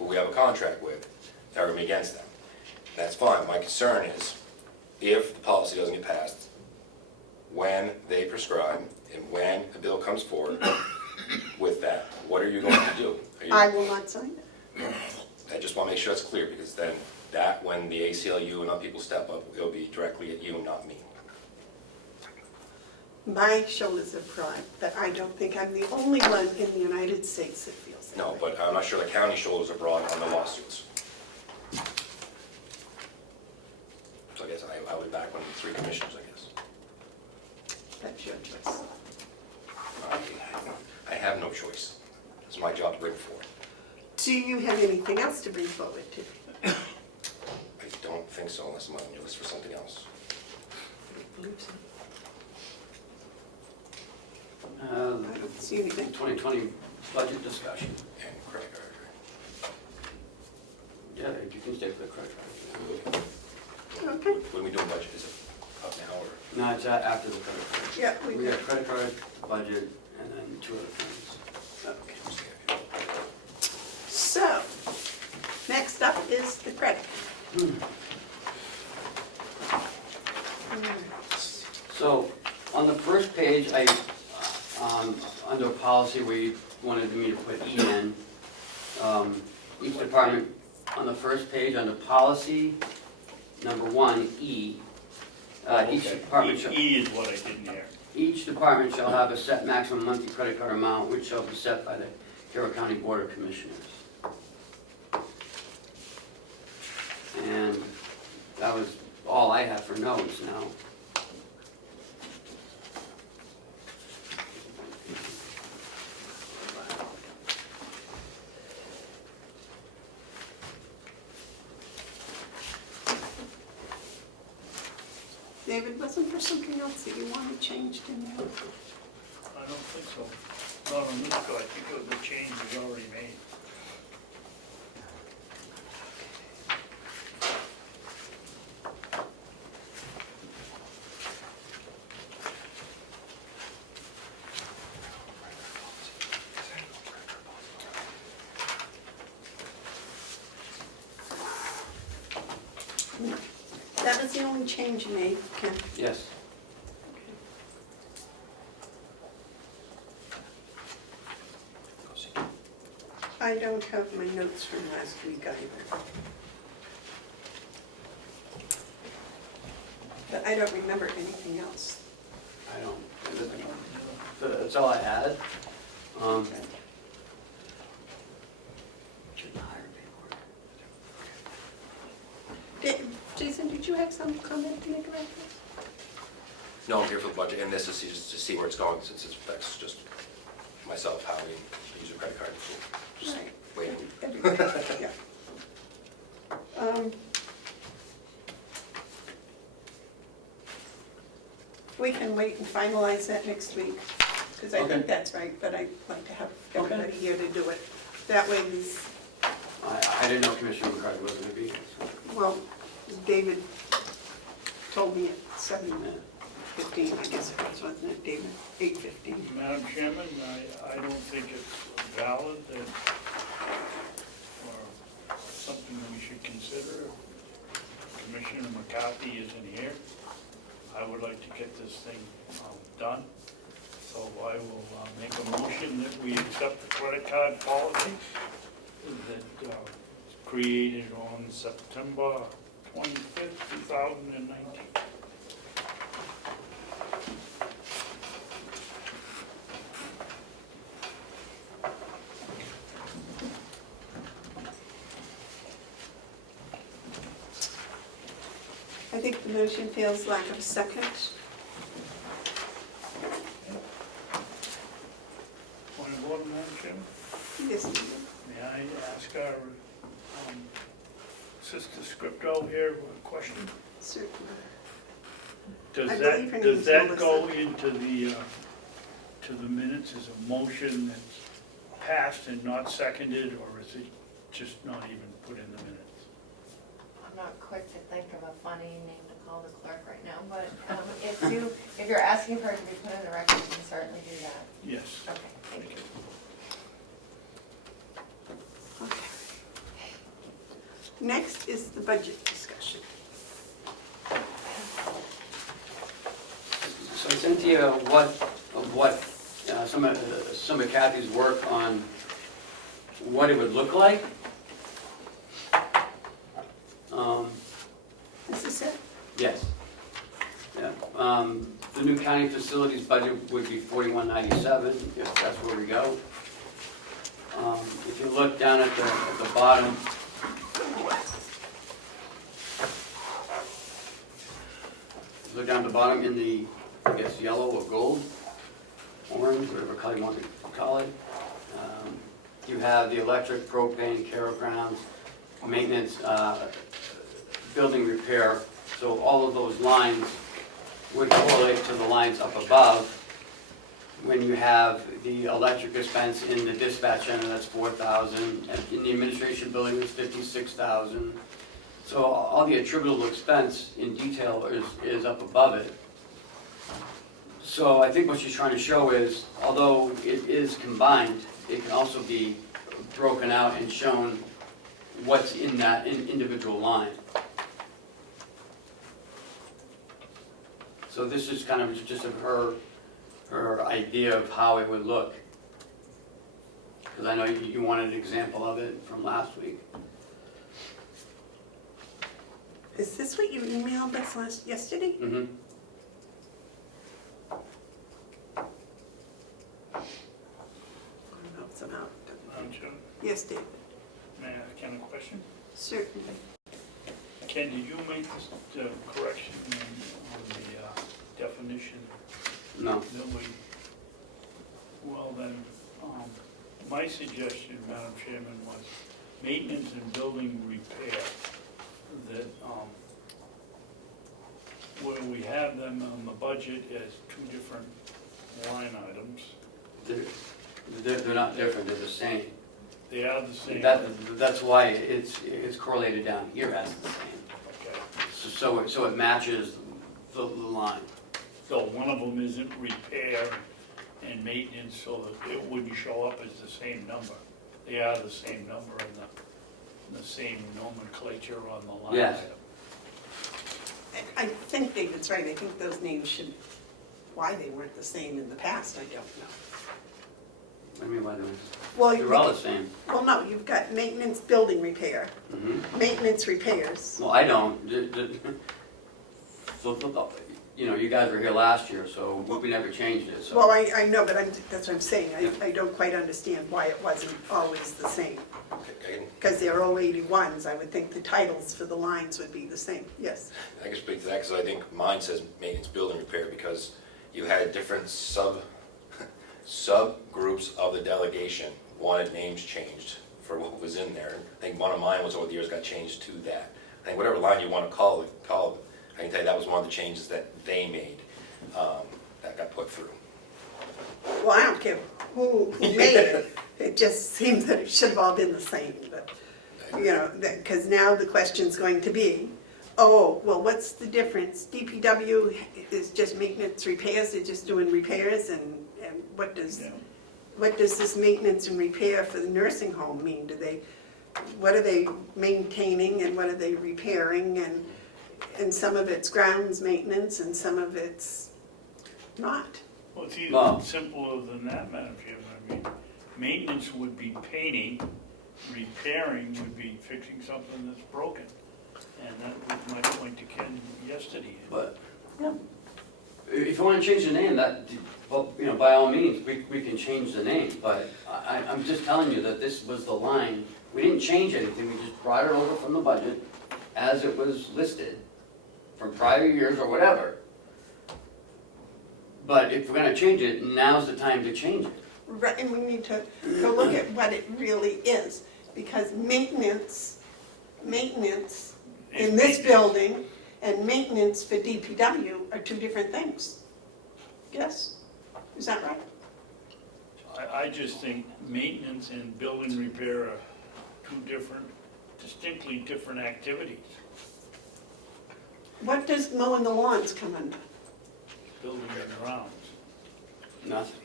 who we have a contract with, that are gonna be against them. That's fine. My concern is, if the policy doesn't get passed, when they prescribe and when a bill comes forward with that, what are you going to do? I will not sign it. I just want to make sure that's clear, because then when the ACLU and other people step up, it'll be directly at you, not me. My shoulders are broad, but I don't think I'm the only one in the United States that feels that No, way. but I'm not sure the county shoulders are broad on the lawsuits. So I guess I'll be back when 3 commissioners, I guess. That's your choice. I have no choice. It's my job to bring it forward. Do you have anything else to bring forward to? I don't think so, unless I'm on your list for something else. I believe so. I Uh, don't see anything. 2020 budget discussion. And credit card. Yeah, you can stay for the credit card. Okay, When are we doing budget? Is it up now or? No, it's after the credit card. yeah, We got credit card, budget, and then 2 other things. okay. So, next up is the credit. So, on the first page, under policy, we wanted me to put E in. Each department, on the first page, under policy, number 1, E. Each Okay. department shall... E is what I didn't hear. Each department shall have a set maximum monthly credit card amount, which shall be set by the Carroll County Board of Commissioners. And that was all I have for notes now. David, wasn't there something else that you wanted changed in there? I don't think so. Not on this guy, I think the change was already made. No. That was the only change you made, Ken. Yes. I don't have my notes from last week either. But I don't remember anything else. I don't, that's all I had. Jason, did you have some comment to make about this? No, I'm here for the budget, and this is just to see where it's going, since it affects just myself, how we use a credit card. Just Right. waiting. Everybody, yeah. We can wait and finalize that next week, because I Okay. think that's right, but I'd like to have everybody here to do it. That way, I didn't know Commissioner McCarthy was going to be here. So, well, David told me at yeah. 7:15, I guess it was, wasn't it, David? 8:15. Madam Chairman, I don't think it's valid that, or something we should consider. Commissioner McCarthy isn't here. I would like to get this thing done. So I will make a motion that we accept the credit card policy that was created on September 25th, 2019. I think the motion fails lack of second. Point of order, Madam Chairman? Yes, you do. May I ask our Sister Scripto here a question? Certainly. Does I that, believe her does name's that go Melissa. into to the minutes as a motion that's passed and not seconded, or is it just not even put in the minutes? I'm not quick to think of a funny name to call the clerk right now, but if you're asking for it to be put in the record, you can certainly do that. Yes. Okay, thank you. Okay. Next is the budget discussion. So I sent you some of Kathy's work on what it would look like. This is it? Yes. Yeah. The new county facilities budget would be $4197, if that's where we go. If you look down at the bottom, look down at the bottom in the, I guess, yellow or gold, orange, whatever color you want to call it. You have the electric, propane, Carroll grounds, maintenance, building repair. So all of those lines would correlate to the lines up above. When you have the electric expense in the dispatch center, that's $4,000. In the administration building, it's $56,000. So all the attributable expense in detail is up above it. So I think what she's trying to show is, although it is combined, it can also be broken out and shown what's in that individual line. So this is kind of just of her idea of how it would look. Because I know you wanted an example of it from last week. Is this what you emailed us yesterday? Mm-hmm. Madam Chair, Yes, David, may I ask Ken a question? certainly. Ken, did you make this correction on the definition No. that we, well then, my suggestion, Madam Chairman, was maintenance and building repair, that, where we have them on the budget as two different line items, They're not different, they're the same. they are the same. That's why it's correlated down here as the same. Okay. So it matches the line. So one of them isn't repair and maintenance, so that it wouldn't show up as the same number. They are the same number and the same nomenclature on the line Yes. item. I think David's right, I think those names should, why they weren't the same in the past, I don't know. What do you mean, why Well, they're all the same? Well, no, you've got maintenance, building repair, Mhm. maintenance repairs. Well, I don't. You know, you guys were here last year, so we never changed it, so. Well, I know, but that's what I'm saying, I don't quite understand why it wasn't always the same. Because they're 081s, I would think the titles for the lines would be the same, yes. I can speak to that because I think mine says maintenance building repair because you had different subgroups of the delegation wanted names changed for what was in there. I think one of mine was over the years got changed to that. I think whatever line you want to call it, I can tell you that was one of the changes that they made that got put through. Well, I don't care who made it, it just seems that it should have all been the same, but, you know, because now the question's going to be, oh, well, what's the difference? DPW is just maintenance repairs, they're just doing repairs, and what does this maintenance and repair for the nursing home mean? What are they maintaining and what are they repairing? And some of it's grounds maintenance and some of it's not. Well, it's Well- even simpler than that, Madam Chairman. I mean, maintenance would be painting, repairing would be fixing something that's broken. And that was my point to Ken yesterday. But, if you want to change the name, well, you know, by all means, we can change the name, but I'm just telling you that this was the line. We didn't change anything, we just brought it over from the budget as it was listed from prior years or whatever. But if we're gonna change it, now's the time to change it. Right, and we need to look at what it really is, because maintenance in this building and maintenance for DPW are two different things. Yes? Is that right? I just think maintenance and building repair are two different, distinctly different activities. What does mowing the lawns come under? Building and grounds. Nothing.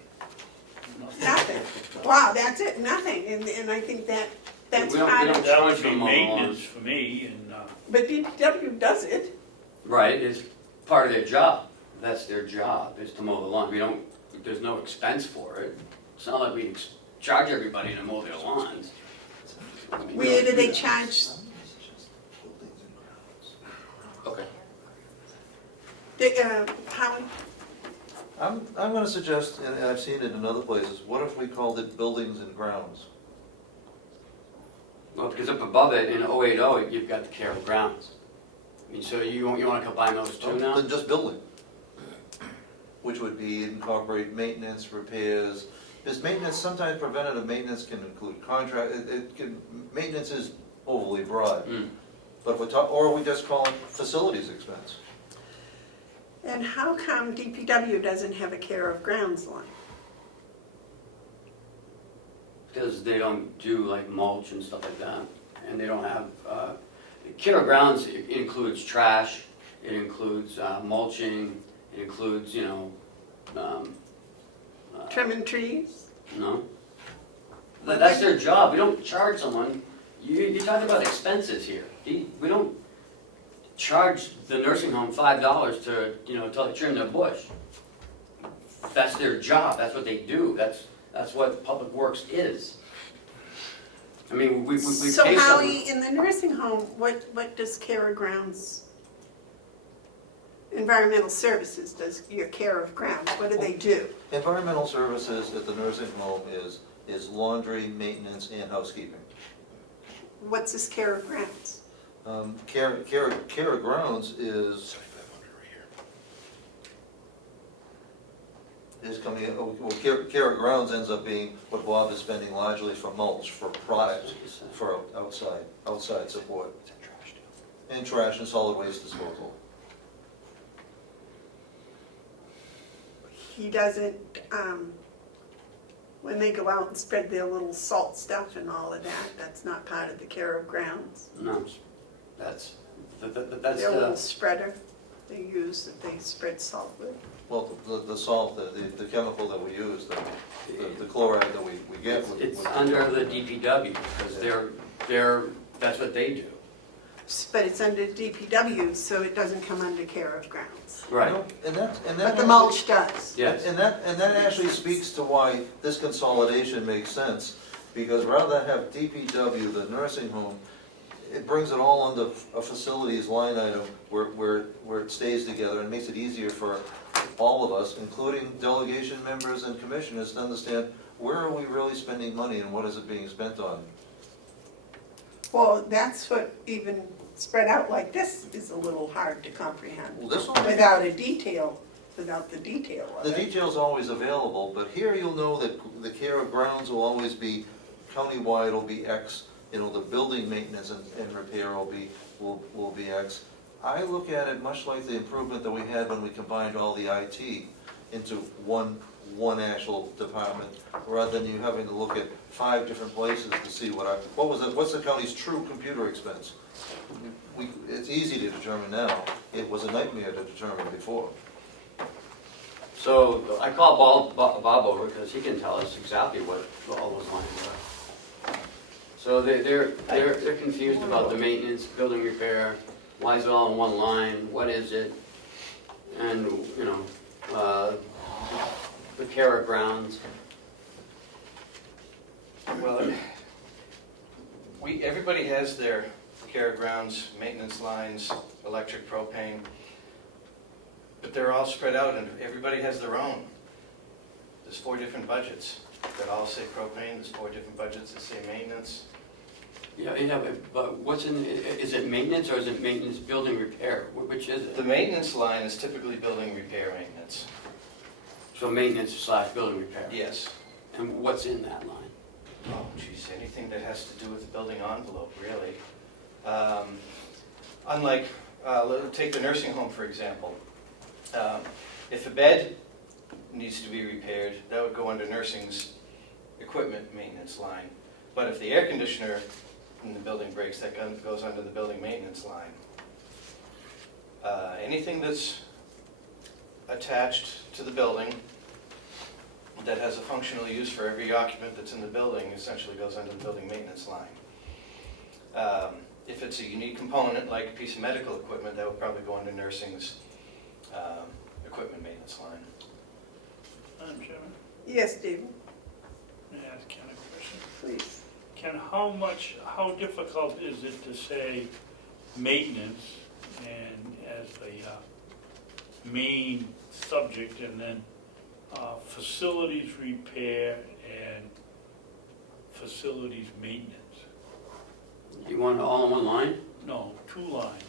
Nothing. Wow, that's it, nothing. And I think that's We don't- part we of, don't- That would be Charge them all. maintenance for me, and, but DPW does it. Right, it's part of their job. That's their job, is to mow the lawn. We don't, there's no expense for it. It's not like we charge everybody to mow their lawns. I mean, we Where don't do they that. charge? Okay. Howie? I'm gonna suggest, and I've seen it in other places, what if we called it buildings and grounds? Well, because up above it, in 080, you've got the Carroll grounds. I mean, so you want to combine those two now? Then just building. Which would be incorporate maintenance, repairs. Because maintenance, sometimes preventative maintenance can include contract, maintenance is overly broad. Mm. But if we're or we just call it facilities expense. And how come DPW doesn't have a care of grounds line? Because they don't do like mulch and stuff like that. And they don't have, Carroll grounds includes trash, it includes mulching, it includes, Trimming trees? No? That's their job, we don't charge someone, you're talking about expenses here. We don't charge the nursing home $5 to trim their bush. That's their job, that's what they do, that's what public works is. I mean, we pay So someone. Howie, in the nursing home, what does care of grounds? Environmental services does your care of grounds, what do they do? Environmental services at the nursing home is laundry, maintenance, and housekeeping. What's this care of grounds? Care of grounds is coming, care of grounds ends up being what Bob is spending largely for mulch, for product, for outside support. And trash and solid waste disposal. He doesn't, when they go out and spread their little salt stuff and all of that, that's not part of the care of grounds? No, that's Their little spreader they use that they spread salt with? Well, the salt, the chemical that we use, the chloride that we get. It's under the DPW, because that's what they do. But it's under DPW, so it doesn't come under care of grounds. Right, And that But the mulch does. yes. And that actually speaks to why this consolidation makes sense, because rather than have DPW, the nursing home, it brings it all under a facilities line item where it stays together and makes it easier for all of us, including delegation members and commissioners, to understand where are we really spending money and what is it being spent on. Well, that's what even spread out like this is a little hard to comprehend Well, this one, without the detail of the it. detail's always available, but here you'll know that the care of grounds will always be countywide, will be X, the building maintenance and repair will be X. I look at it much like the improvement that we had when we combined all the IT into one actual department, rather than you having to look at 5 different places to see what's the county's true computer expense. It's easy to determine now, it was a nightmare to determine before. So I called Bob over, because he can tell us exactly what all those lines are. So they're confused about the maintenance, building repair, why is it all in one line, what is it? And, the care of grounds. Well, everybody has their care of grounds, maintenance lines, electric, propane, but they're all spread out and everybody has their own. There's 4 different budgets that all say propane, there's 4 different budgets that say maintenance. Yeah, but what's is it maintenance or is it maintenance building repair? Which is The it? maintenance line is typically building repair maintenance. So maintenance / building repair? Yes. And what's in that line? Oh, geez, anything that has to do with the building envelope, really. Unlike take the nursing home, for example. If a bed needs to be repaired, that would go under nursing's equipment maintenance line. But if the air conditioner in the building breaks, that goes under the building maintenance line. Anything that's attached to the building that has a functional use for every occupant that's in the building essentially goes under the building maintenance line. If it's a unique component, like a piece of medical equipment, that would probably go under nursing's equipment maintenance line. Madam Chairman, Yes, David, may I ask Ken a question? please. Ken, how difficult is it to say maintenance and as the main subject, and then facilities repair and facilities maintenance? You want it all in one line? No, 2 lines,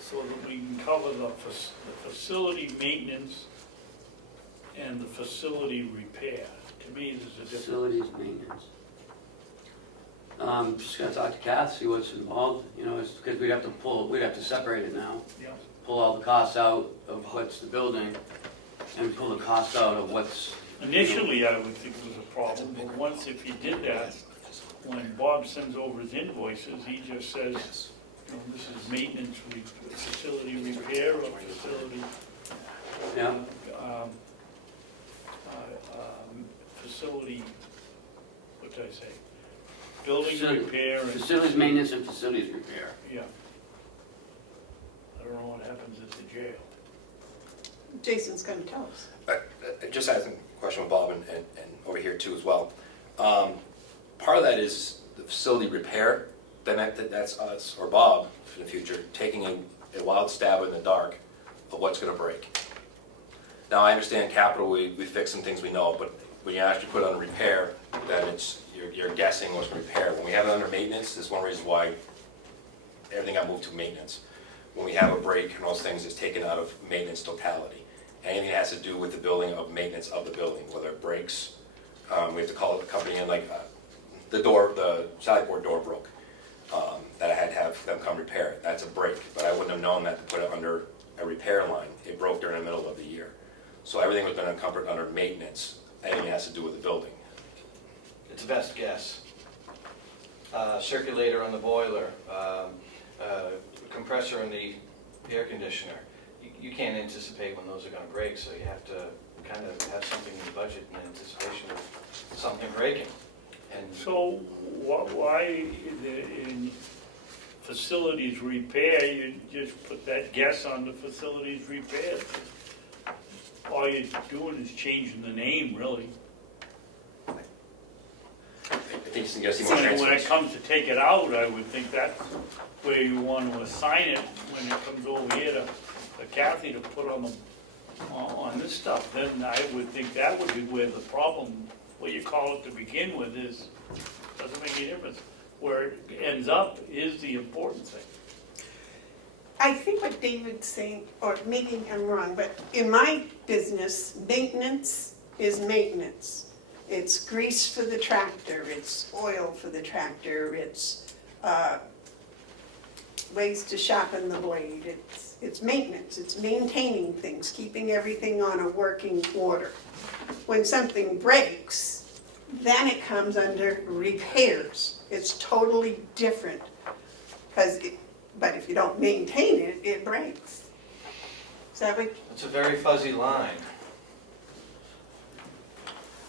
so that we can cover the facility maintenance and the facility repair. To me, there's a difference. Facilities maintenance. Just gonna talk to Kath, see what's involved, you know, it's because we'd have to separate it now. Yeah. Pull all the costs out of what's the building and pull the costs out of what's. Initially, I would think it was a problem, but once if you did that, when Bob sends over his invoices, he just says, you know, this is maintenance, facility repair, or facility, Yeah, facility, what did I say? Building Facility- repair and. facilities maintenance and facilities repair. Yeah. I don't know what happens at the jail. Jason's gonna tell us. Just asking a question with Bob and over here too as well. Part of that is the facility repair, then that's us, or Bob, in the future, taking a wild stab in the dark of what's gonna break. Now, I understand capital, we fix some things we know, but when you actually put it on repair, then you're guessing what's gonna repair. When we have it under maintenance, there's one reason why everything got moved to maintenance. When we have a break and those things, it's taken out of maintenance totality. Anything that has to do with the building of maintenance of the building, whether it breaks, we have to call the company in, like the side board door broke, that I had to have them come repair it. That's a break, but I wouldn't have known that to put it under a repair line. It broke during the middle of the year. So everything was been encumbered under maintenance, anything that has to do with the building. It's a best guess. Circulator on the boiler, compressor in the air conditioner. You can't anticipate when those are gonna break, so you have to kind of have something in the budget in anticipation of something breaking. And So why in facilities repair, you just put that guess on the facilities repair? All you're doing is changing the name, really. I think you can get some more When it transfers. comes to take it out, I would think that's where you want to assign it when it comes over here to Kathy to put on this stuff. Then I would think that would be where the problem, what you call it to begin with, is, doesn't make any difference. Where it ends up is the important thing. I think what David's saying, or maybe I'm wrong, but in my business, maintenance is maintenance. It's grease for the tractor, it's oil for the tractor, it's ways to sharpen the blade. It's maintenance, it's maintaining things, keeping everything on a working order. When something breaks, then it comes under repairs. It's totally different. But if you don't maintain it, it breaks. Is that what? it's a very fuzzy line.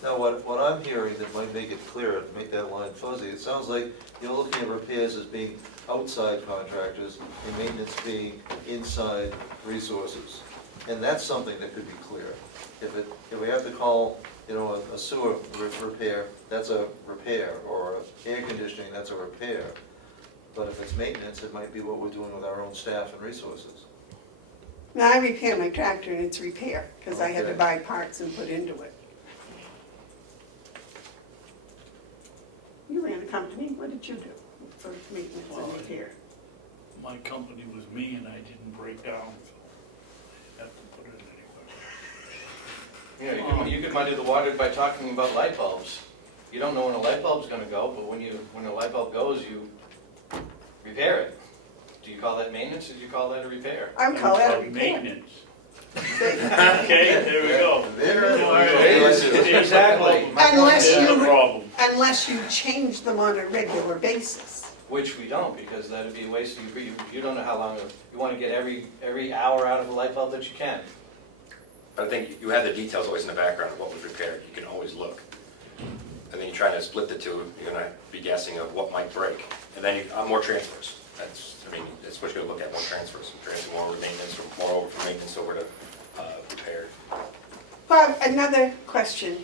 Now, what I'm hearing that might make it clearer, to make that line fuzzy, it sounds like you're looking at repairs as being outside contractors and maintenance being inside resources. And that's something that could be clear. If we have to call, a sewer repair, that's a repair, or air conditioning, that's a repair. But if it's maintenance, it might be what we're doing with our own staff and resources. Now, I repair my tractor and it's repair, because I had to Okay. buy parts and put into it. You ran a company, what did you do for maintenance and repair? My company was me and I didn't break down, so I have to put it anyway. You could muddy the water by talking about light bulbs. You don't know when a light bulb's gonna go, but when a light bulb goes, you repair it. Do you call that maintenance, or do you call that a repair? I'm calling it a Called repair. maintenance. Okay, there we go. Exactly. Unless There's a you, problem. unless you change them on a regular basis. Which we don't, because that'd be a waste of, you don't know how long, you wanna get every hour out of a light bulb that you can. But I think you have the details always in the background of what was repaired, you can always look. And then you're trying to split the two, you're gonna be guessing of what might break. And then more transfers, that's what you're gonna look at, more transfers. Transfer more over maintenance, more over from maintenance over to repair. Bob, another question.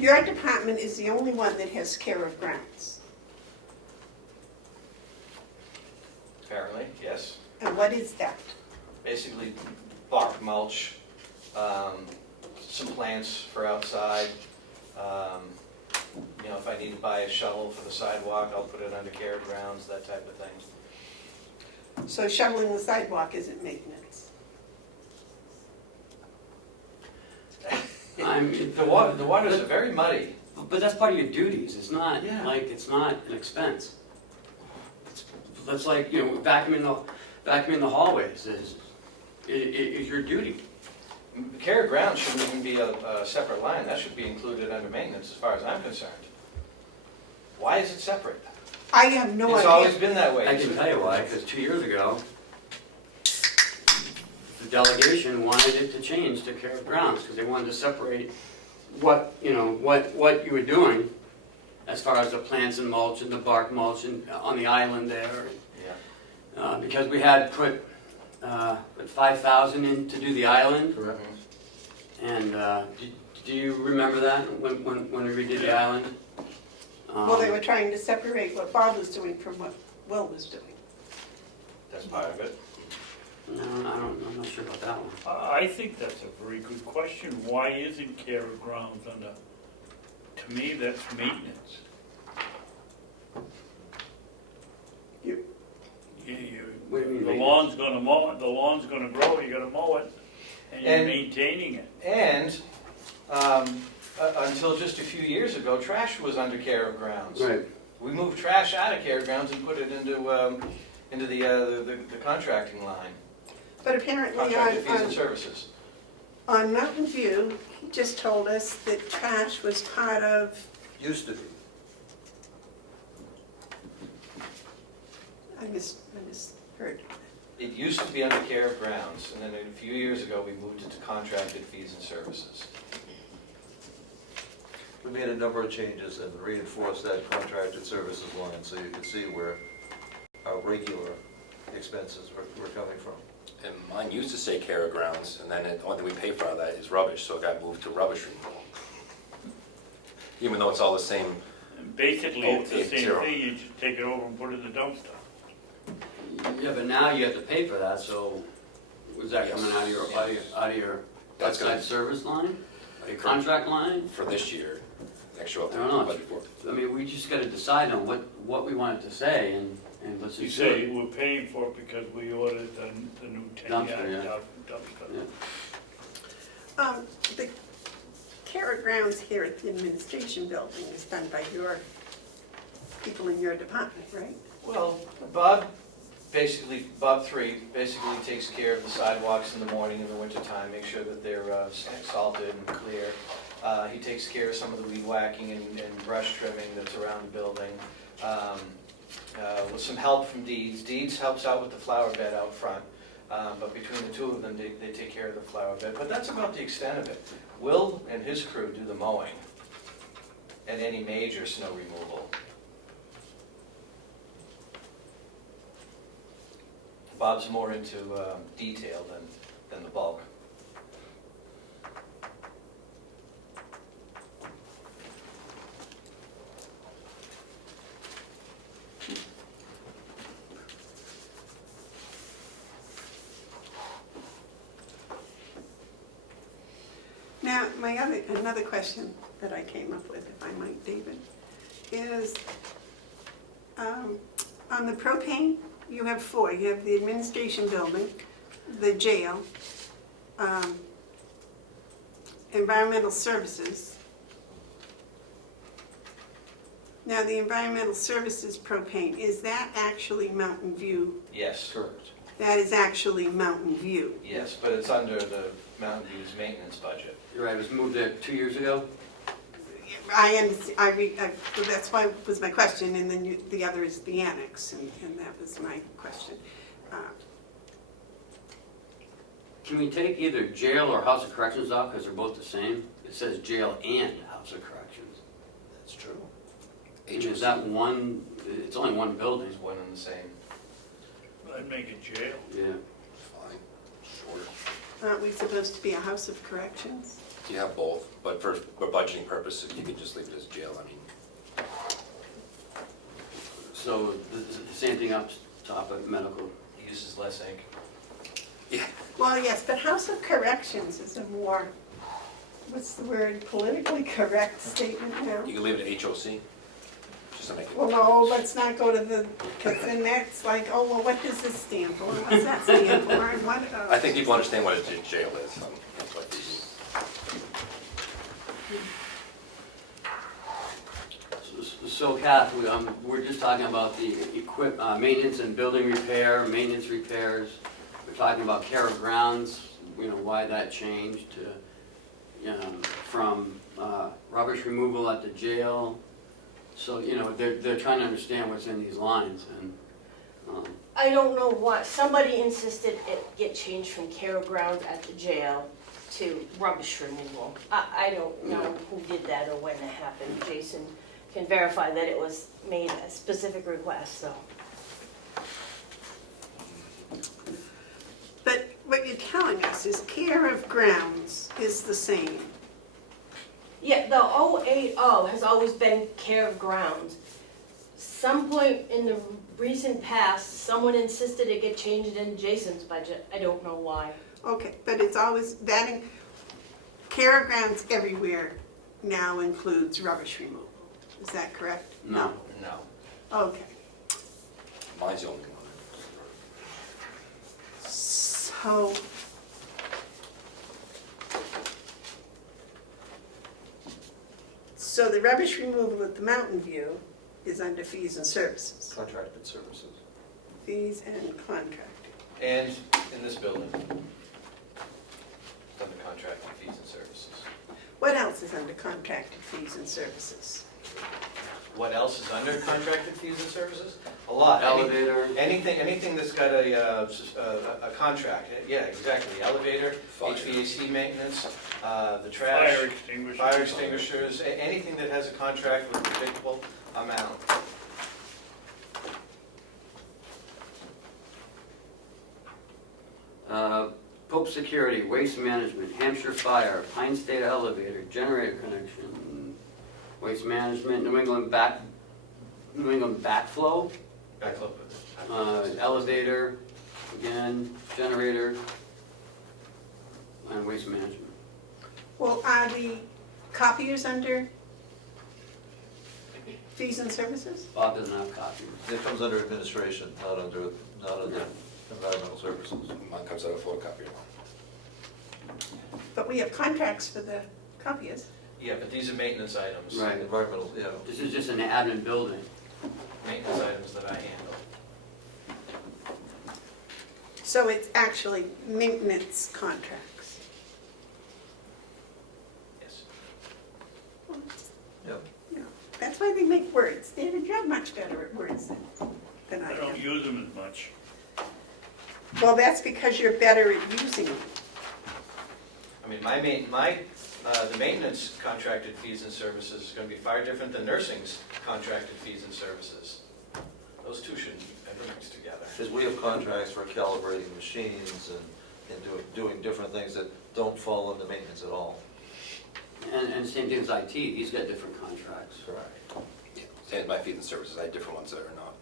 Your department is the only one that has care of grounds. Apparently, yes. And what is that? Basically, bark mulch, some plants for outside. You know, if I need to buy a shovel for the sidewalk, I'll put it under care of grounds, that type of thing. So shoveling the sidewalk isn't maintenance. I mean, The waters are very muddy. but that's part of your duties, it's not, Yeah. like, it's not an expense. That's like, you know, vacuuming the hallways is your duty. Care of grounds shouldn't even be a separate line, that should be included under maintenance as far as I'm concerned. Why is it separate? I have no It's always idea. been that way. I can tell you why, because 2 years ago, the delegation wanted it to change to care of grounds, because they wanted to separate what you were doing as far as the plants and mulch and the bark mulch and on the island there. Yeah. Because we had put 5,000 in to do the island, Correct. and do you remember that, when we redid the island? Well, they were trying to separate what Bob was doing from what Will was doing. That's part of it. No, I'm not sure about that one. I think that's a very good question. Why isn't care of grounds under, to me, that's maintenance. You- What do you mean, The maintenance? lawn's gonna mow it, the lawn's gonna grow, you gotta mow it, and you're And- maintaining it. And until just a few years ago, trash was under care of grounds. Right. We moved trash out of care of grounds and put it into the contracting line, But apparently contracted fees and services. on Mountain View, he just told us that trash was part of, Used to be. I misheard. It used to be under care of grounds, and then a few years ago, we moved it to contracted fees and services. We made a number of changes and reinforced that contracted services line so you could see where our regular expenses were coming from. And mine used to say care of grounds, and then the only thing we pay for that is rubbish, so it got moved to rubbish removal. Even though it's all the same, And basically, it's the same 080. thing, you just take it over and put it in the dumpster. Yeah, but now you have to pay for that, so was that coming out of your That's gonna- outside service line? Or your contract line? for this year, next year I'll I take don't the know. budget for. I mean, we just gotta decide on what we want it to say, and let's You just do say it. we're paying for it because we ordered the new Dumpster, yeah. dumpster. Yeah. The care of grounds here at the administration building is done by your people in your department, right? Well, Bob 3 basically takes care of the sidewalks in the morning in the wintertime, make sure that they're salted and clear. He takes care of some of the weed whacking and brush trimming that's around the building. With some help from Deeds. Deeds helps out with the flower bed out front, but between the two of them, they take care of the flower bed. But that's about the extent of it. Will and his crew do the mowing and any major snow removal. Bob's more into detail than the bulk. Now, another question that I came up with, if I might, David, is on the propane, you have 4. You have the administration building, the jail, environmental services, Now, the environmental services propane, is that actually Mountain View? Yes, Correct. That is actually Mountain View. yes, but it's under the Mountain View's maintenance budget. You're right, it was moved there 2 years ago? That's why was my question, and then the other is the annex, and that was my question. Can we take either jail or House of Corrections off, because they're both the same? It says jail and House of Corrections. That's true. Is that one, it's only one building? It's one and the same. I'd make it jail. Yeah. Fine, sure. Aren't we supposed to be a house of corrections? You have both, but for budgeting purposes, you could just leave it as jail, I mean. So the same thing up top of medical. He uses less ink. Yeah. Well, yes, but house of corrections is a more, what's the word, politically correct statement now? You can leave it at HOC, just to make it. Well, no, let's not go to the, because then that's like, oh, well, what does this stand for? What's that stand for? And what, I think people understand what a jail is, that's what they do. So Kath, we're just talking about the maintenance and building repair, maintenance repairs. We're talking about Carroll grounds, why that changed from rubbish removal at the jail. So, they're trying to understand what's in these lines, and I don't know why, somebody insisted it get changed from Carroll grounds at the jail to rubbish removal. I don't know who did that or when it happened. Jason can verify that it was made a specific request, so. but what you're telling us is care of grounds is the same. Yeah, the 080 has always been care of grounds. Some point in the recent past, someone insisted it get changed in Jason's budget. I don't know why. Okay, but it's always, care of grounds everywhere now includes rubbish removal. Is that correct? no. No. Okay. Mine's the only one. So the rubbish removal at the Mountain View is under fees and services. Contracted services. Fees and contracting. And in this building, it's under contract and fees and services. What else is under contracted fees and services? What else is under contracted fees and services? A lot. Elevator. Anything that's got a contract, yeah, exactly. The elevator, Fire. HVAC maintenance, the trash, Fire extinguisher. fire extinguishers, anything that has a contract with a predictable amount. Pope Security, Waste Management, Hampshire Fire, Pine State Elevator, Generator Connection, Waste Management, New England Backflow, Backflow. Elevator, again, Generator, and Waste Management. Well, are the copiers under fees and services? Bob doesn't have copies. It comes under administration, not under environmental services. Mine comes out of photocopy. But we have contracts for the copiers. Yeah, but these are maintenance items. Right. Environmental, yeah. This is just an admin building. Maintenance items that I handle. So it's actually maintenance contracts. Yes. Well, it's- Yep. you know, that's why they make words. David, you're much better at words than I I don't am. use them as much. Well, that's because you're better at using them. I mean, the maintenance contracted fees and services is going to be far different than nursing's contracted fees and services. Those two shouldn't ever mix together. Because we have contracts for calibrating machines and doing different things that don't fall into maintenance at all. And same thing as IT, he's got different contracts. Correct. Yeah, same as my fees and services, I have different ones that are not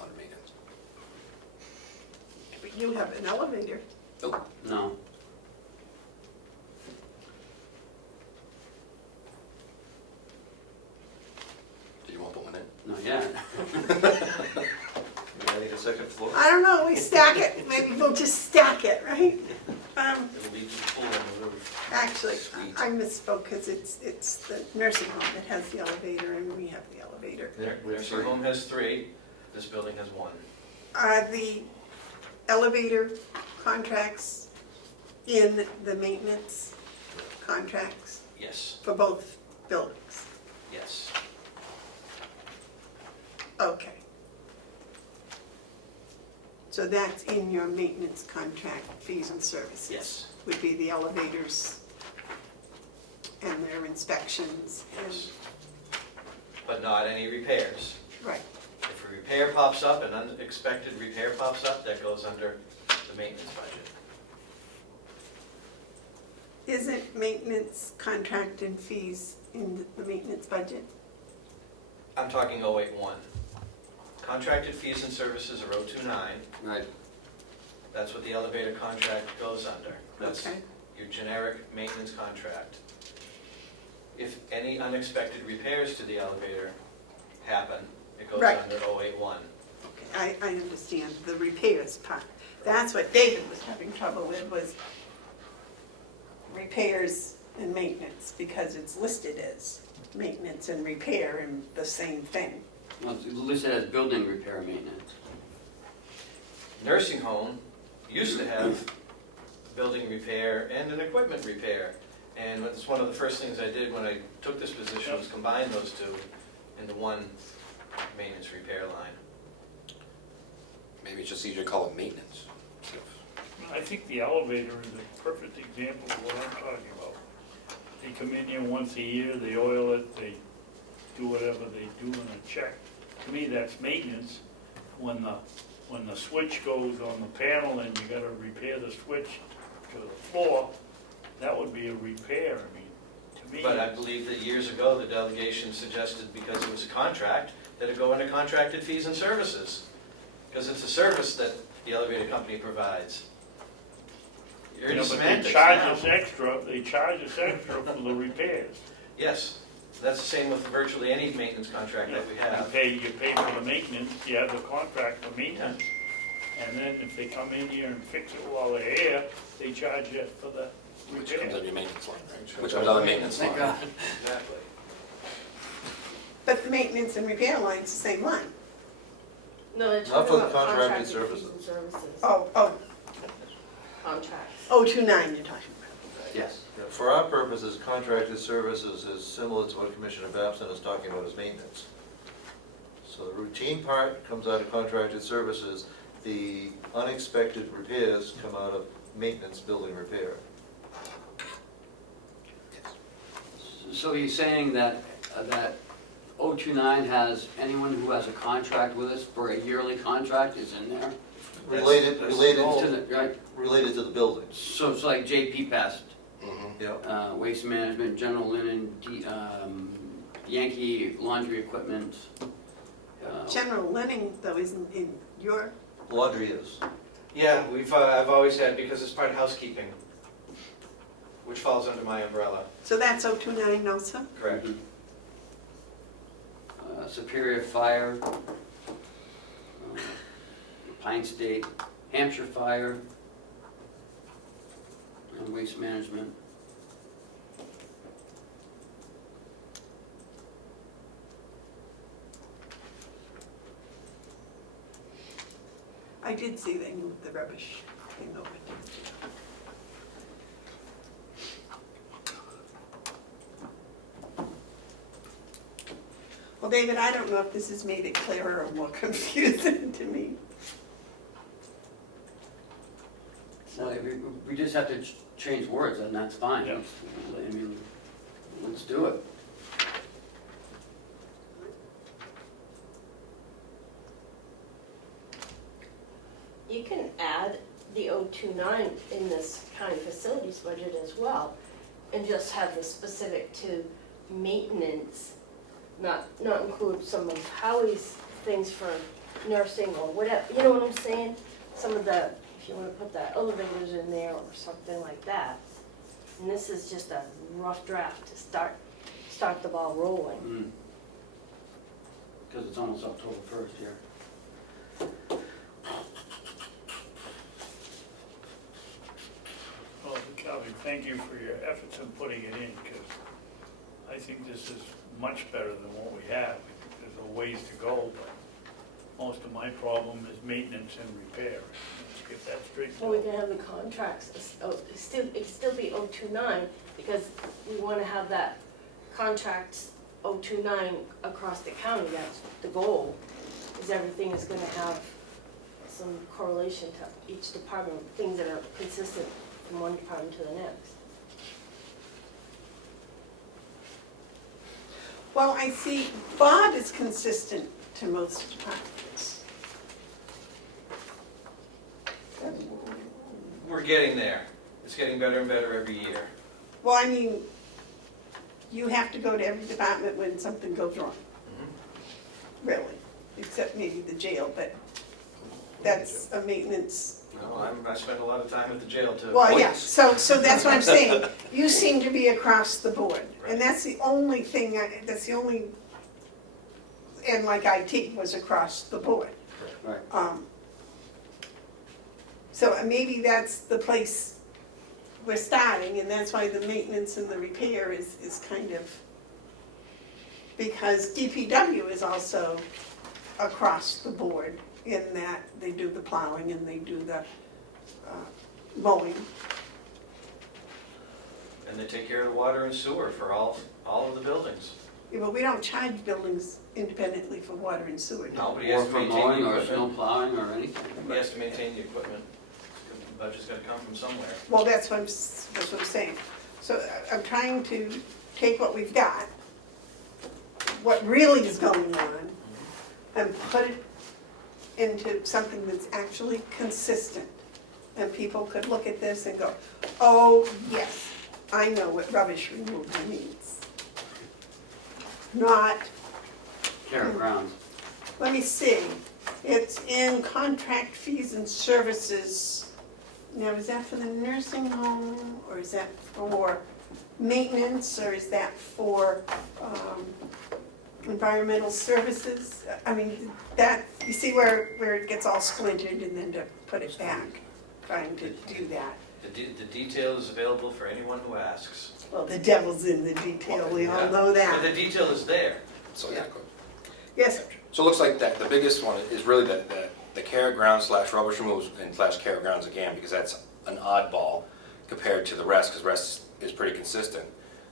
under maintenance. But you have an elevator. Nope. No. Did you want to put one in? Not yet. You adding a second floor? I don't know, we stack it. Maybe we'll just stack it, right? It'll lead to the pool on the roof. Actually, Sweet. I misspoke, because it's the nursing home that has the elevator, and we have the elevator. Nursing home has 3, this building has 1. Are the elevator contracts in the maintenance contracts Yes, for both buildings? yes. Okay. So that's in your maintenance contract, fees and services? Yes. Would be the elevators and their inspections and, Yes. But not any repairs. right. If a repair pops up, an unexpected repair pops up, that goes under the maintenance budget. Isn't maintenance contract and fees in the maintenance budget? I'm talking 081. Contracted fees and services are 029. Right. That's what the elevator contract goes under. That's Okay. your generic maintenance contract. If any unexpected repairs to the elevator happen, it goes Right. under 081. Okay, I understand the repairs part. That's what David was having trouble with, was repairs and maintenance, because it's listed as maintenance and repair and the same thing. Well, it's listed as building repair maintenance. Nursing home used to have building repair and an equipment repair. And it's one of the first things I did when I took this position was combine those two into one maintenance repair line. Maybe it's just easier to call it maintenance. I think the elevator is a perfect example of what I'm talking about. They come in here once a year, they oil it, they do whatever they do in a check. To me, that's maintenance. When the switch goes on the panel and you gotta repair the switch to the floor, that would be a repair, I mean, to me. But I believe that years ago, the delegation suggested, because it was a contract, that it go into contracted fees and services. Because it's a service that the elevator company provides. You're You in know, but they semantics charge now. us extra for the repairs. Yes, that's the same with virtually any maintenance contract that we have. You pay for the maintenance, you have the contract for maintenance, and then if they come in here and fix it while they're here, they charge you for the Which comes repair. on your maintenance line, right? Which comes on the maintenance Thank line. God. Exactly. But the maintenance and repair line's the same line. No, they're Not talking for the about contracted contracted fees services. and services. Oh, Contracts. 029 you're talking about. Yes. Yeah, for our purposes, contracted services is similar to what Commissioner Babson is talking about as maintenance. So the routine part comes out of contracted services, the unexpected repairs come out of maintenance, building repair. So you're saying that, that 029 has, anyone who has a contract with us for a yearly contract is in there? Related, That's- related, To the- Right, related to the buildings. so it's like JP Pest, Mhm. Yeah. Waste Management, General Linen, Yankee Laundry Equipment. General Lenning, though, isn't in your, Laundry is. Yeah, I've always had, because it's part of housekeeping, which falls under my umbrella. so that's 029 also? Correct. Superior Fire, Pine State, Hampshire Fire, and Waste Management. I did see they moved the rubbish thing over. Well, David, I don't know if this has made it clearer or more confusing to me. Well, we just have to change words, and that's fine. Yeah. I mean, let's do it. You can add the 029 in this county facilities budget as well, and just have the specific to maintenance, not include some of Howie's things for nursing or whatever, you know what I'm saying? Some of the, if you wanna put the elevators in there or something like that. And this is just a rough draft to start the ball rolling. Because it's almost October 1st here. and thank you for your efforts in putting it in, because I think this is much better than what we have. There's a ways to go, but most of my problem is maintenance and repair. Let's get that straight. Well, we can have the contracts, it'd still be 029, because we wanna have that contracts 029 across the county, that's the goal, is everything is gonna have some correlation to each department, things that are consistent from one department to the next. Well, I see Bob is consistent to most departments. We're getting there. It's getting better and better every year. Well, I mean, you have to go to every department when something goes wrong, really, except maybe the jail, but that's a maintenance. No, I spend a lot of time at the jail too. Well, yeah, so that's what I'm saying. You seem to be across the board, and that's the only thing, and like IT was across the board. Right. So maybe that's the place we're starting, and that's why the maintenance and the repair is kind of, because DPW is also across the board in that they do the plowing and they do the mowing. And they take care of the water and sewer for all of the buildings. Yeah, but we don't charge buildings independently for water and sewer. do we? Nobody has Or to for maintain mowing the or snow equipment. plowing or anything. He has to maintain the equipment. The budget's gotta come from somewhere. Well, that's what I'm saying. So I'm trying to take what we've got, what really is going on, and put it into something that's actually consistent. And people could look at this and go, oh, yes, I know what rubbish removal means. Not, Care of grounds. let me see, it's in contract fees and services. Now, is that for the nursing home, or is that for maintenance, or is that for environmental services? I mean, that, you see where it gets all splintered, and then to put it back, trying to do that. The detail is available for anyone who asks. Well, the devil's in the detail, we all know But the that. detail is there. So, yeah, good. Yes, So it looks like that the biggest one is really the care of grounds / rubbish removal and / care of grounds again, because that's an oddball compared to the rest, because the rest is pretty consistent.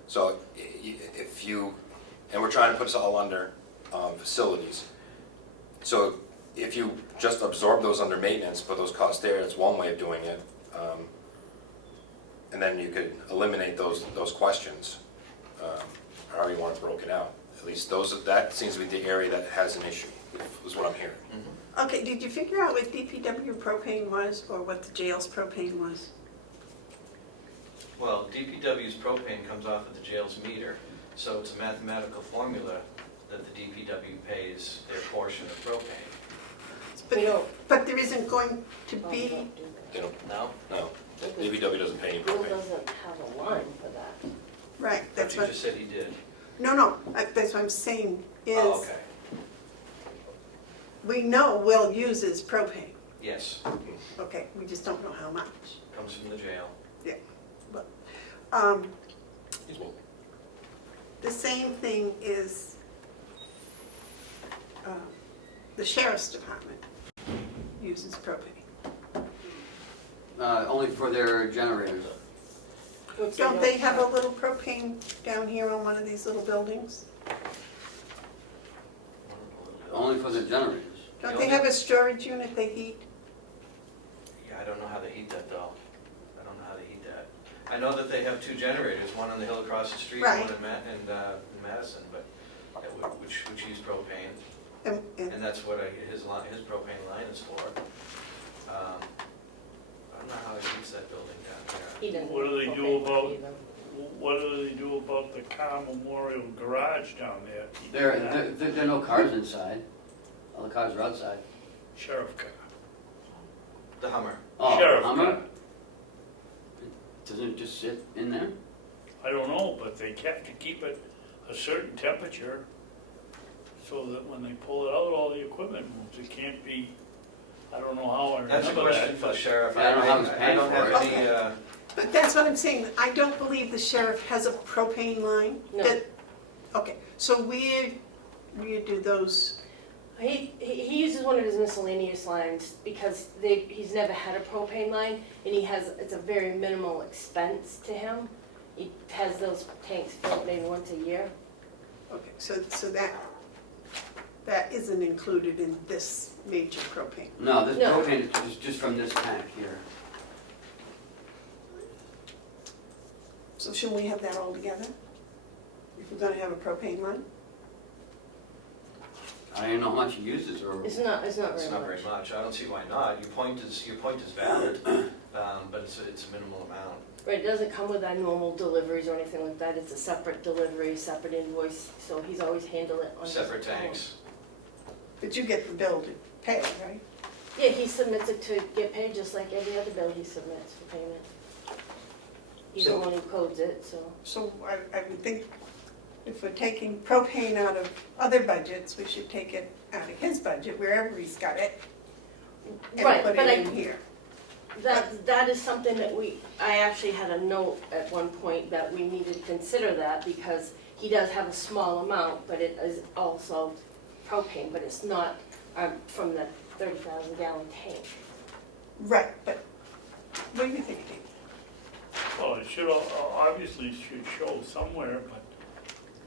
So if you, and we're trying to put this all under facilities. So if you just absorb those under maintenance, put those costs there, that's one way of doing it. And then you could eliminate those questions, however you want it broken out. At least that seems to be the area that has an issue, is what I'm hearing. okay, did you figure out what DPW propane was, or what the jail's propane was? Well, DPW's propane comes off of the jail's meter, so it's a mathematical formula that the DPW pays their portion of propane. We don't, But there isn't going to oh, be, we don't do that. They don't, No? no, DPW doesn't pay any Bill propane. doesn't have a line for that. right, But that's you what, just said he did. no, that's what I'm saying, Oh, is, okay. we know Will uses propane. Yes, Okay, we just don't know how much. comes from the jail. He's well. The same thing is the sheriff's department uses propane. Only for their generators. Don't they have a little propane down here on one of these little buildings? Only for the generators. Don't they have a storage unit they heat? Yeah, I don't know how they heat that though. I don't know how they heat that. I know that they have 2 generators, one on the hill across the street, Right. one in Madison, but which use propane, And and that's what his propane line is for. I don't know how he heats that building down here. He doesn't What do they have do propane about- either. What do they do about the car memorial garage down there? There are no cars inside. All the cars are outside. Sheriff car. The Hummer. Oh, Sheriff Hummer? car. Doesn't it just sit in there? I don't know, but they have to keep it a certain temperature so that when they pull it out, all the equipment moves. It can't be, I don't know how I remember that. That's a question for the sheriff. I don't know how he's I paying don't for have it. any But that's what I'm saying, I don't believe the sheriff has a propane line. No. Okay, so where do those, He uses one of his miscellaneous lines because he's never had a propane line, and it's a very minimal expense to him. He has those tanks filled maybe once a year. okay, so that isn't included in this major propane. No, this No. propane is just from this tank here. So shouldn't we have that all together? If we're gonna have a propane line? I don't even know how much he uses, or, It's not It's very not very much. much, I don't see why not, your point is valid, but it's a minimal amount. Right, it doesn't come with our normal deliveries or anything like that. It's a separate delivery, separate invoice, so he's always handled it on his own. Separate tanks. But you get the bill to pay, right? Yeah, he submits it to get paid just like every other bill he submits for payment. He's the So- one who codes it, so. So I would think if we're taking propane out of other budgets, we should take it out of his budget, wherever he's got it, and Right, put but it in here. That is something that I actually had a note at one point that we needed to consider that because he does have a small amount, but it is also propane, but it's not from the 30,000 gallon tank. Right, but what do you think, Dave? Well, it should, obviously should show somewhere, but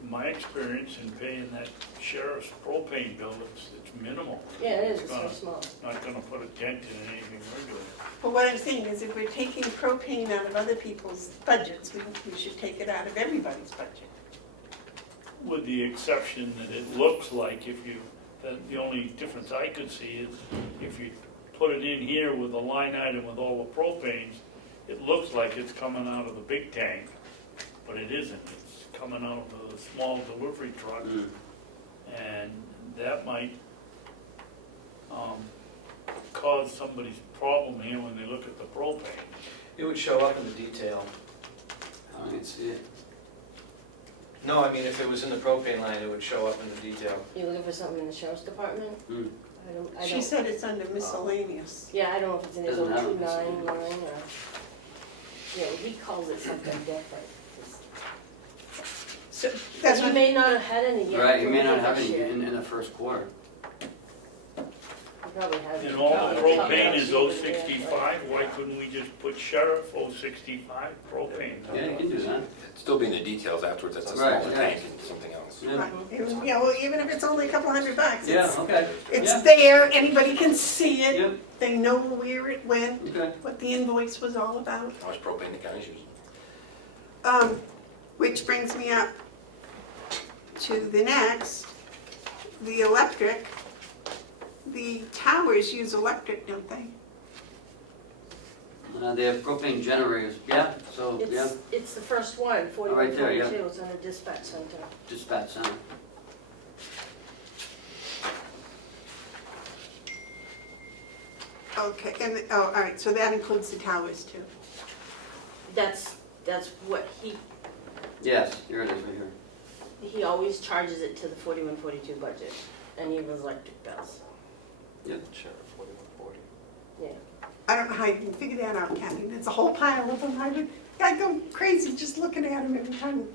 in my experience in paying that sheriff's propane bill, it's minimal. Yeah, it is, It's it's so gonna- small. Not gonna put a dent in anything we're doing. Well, what I'm saying is if we're taking propane out of other people's budgets, we should take it out of everybody's budget. With the exception that it looks like the only difference I could see is if you put it in here with a line item with all the propanes, it looks like it's coming out of the big tank, but it isn't. It's coming out of the small delivery truck, and that might cause somebody's problem here when they look at the propane. It would show up in the detail. I don't even see it. No, I mean, if it was in the propane line, it would show up in the detail. You looking for something in the sheriff's department? Hmm. I She don't, said it's under miscellaneous. yeah, I don't know if it's in his Doesn't have a 0299 line or, yeah, he calls it something different. So that's He what, may not have had any yet. Right, you may not have this any year. in the first quarter. He probably has. And all the Yeah. propane is Yeah. 065, why couldn't we just put sheriff 065 propane? Yeah, you can do that. Still be in the details afterwards, that's a Right, smaller yeah. tank and something else. Yeah, right, well, even if it's only a couple $100, yeah, it's, okay. it's Yeah. there, anybody can see it, Yep, they know where it went, okay. what the invoice was all about. How much propane the county's using? Which brings me up to the next, the electric. The towers use electric, don't they? They have propane generators, yeah, so, yeah, It's the first one, right there, yeah. 4142, it's on the dispatch center. dispatch center. Okay, and, oh, all right, so that includes the towers too. That's what Yes, here it is, right here. he always charges it to the 4142 budget, any of his electric bills. Yep. Sheriff, 4140. Yeah. I don't know how you can figure that out, Kathy, it's a whole pile of them, I go crazy just looking at them every time,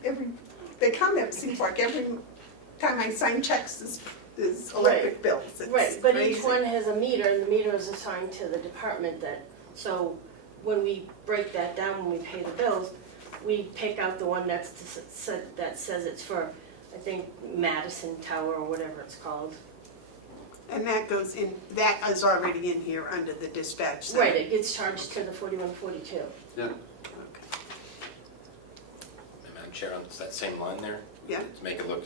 they come, it seems like every time I sign checks is electric bills, it's Right, but each crazy. one has a meter, and the meter is assigned to the department so when we break that down, when we pay the bills, we pick out the one that says it's for, I think, Madison Tower or whatever it's called. And that goes in, that is already in here under the dispatch center. Right, it gets charged to the 4142. Yeah, Okay. Madam Chair, on that same line there? Yeah. To make it look,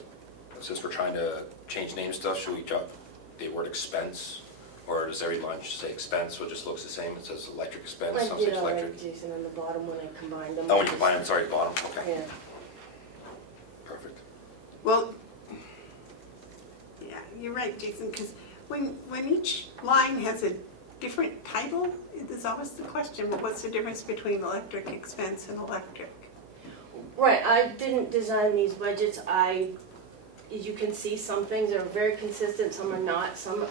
since we're trying to change name stuff, should we drop the word expense? Or does every line just say expense, so it just looks the same? It says electric expense, I some did says all electric. right, Jason, on the bottom when I combined them. Oh, when you combine them, sorry, bottom, okay, Yeah. perfect. Well, yeah, you're right, Jason, because when each line has a different title, there's always the question, well, what's the difference between electric expense and electric? Right, I didn't design these budgets, I as you can see, some things are very consistent, some are not, some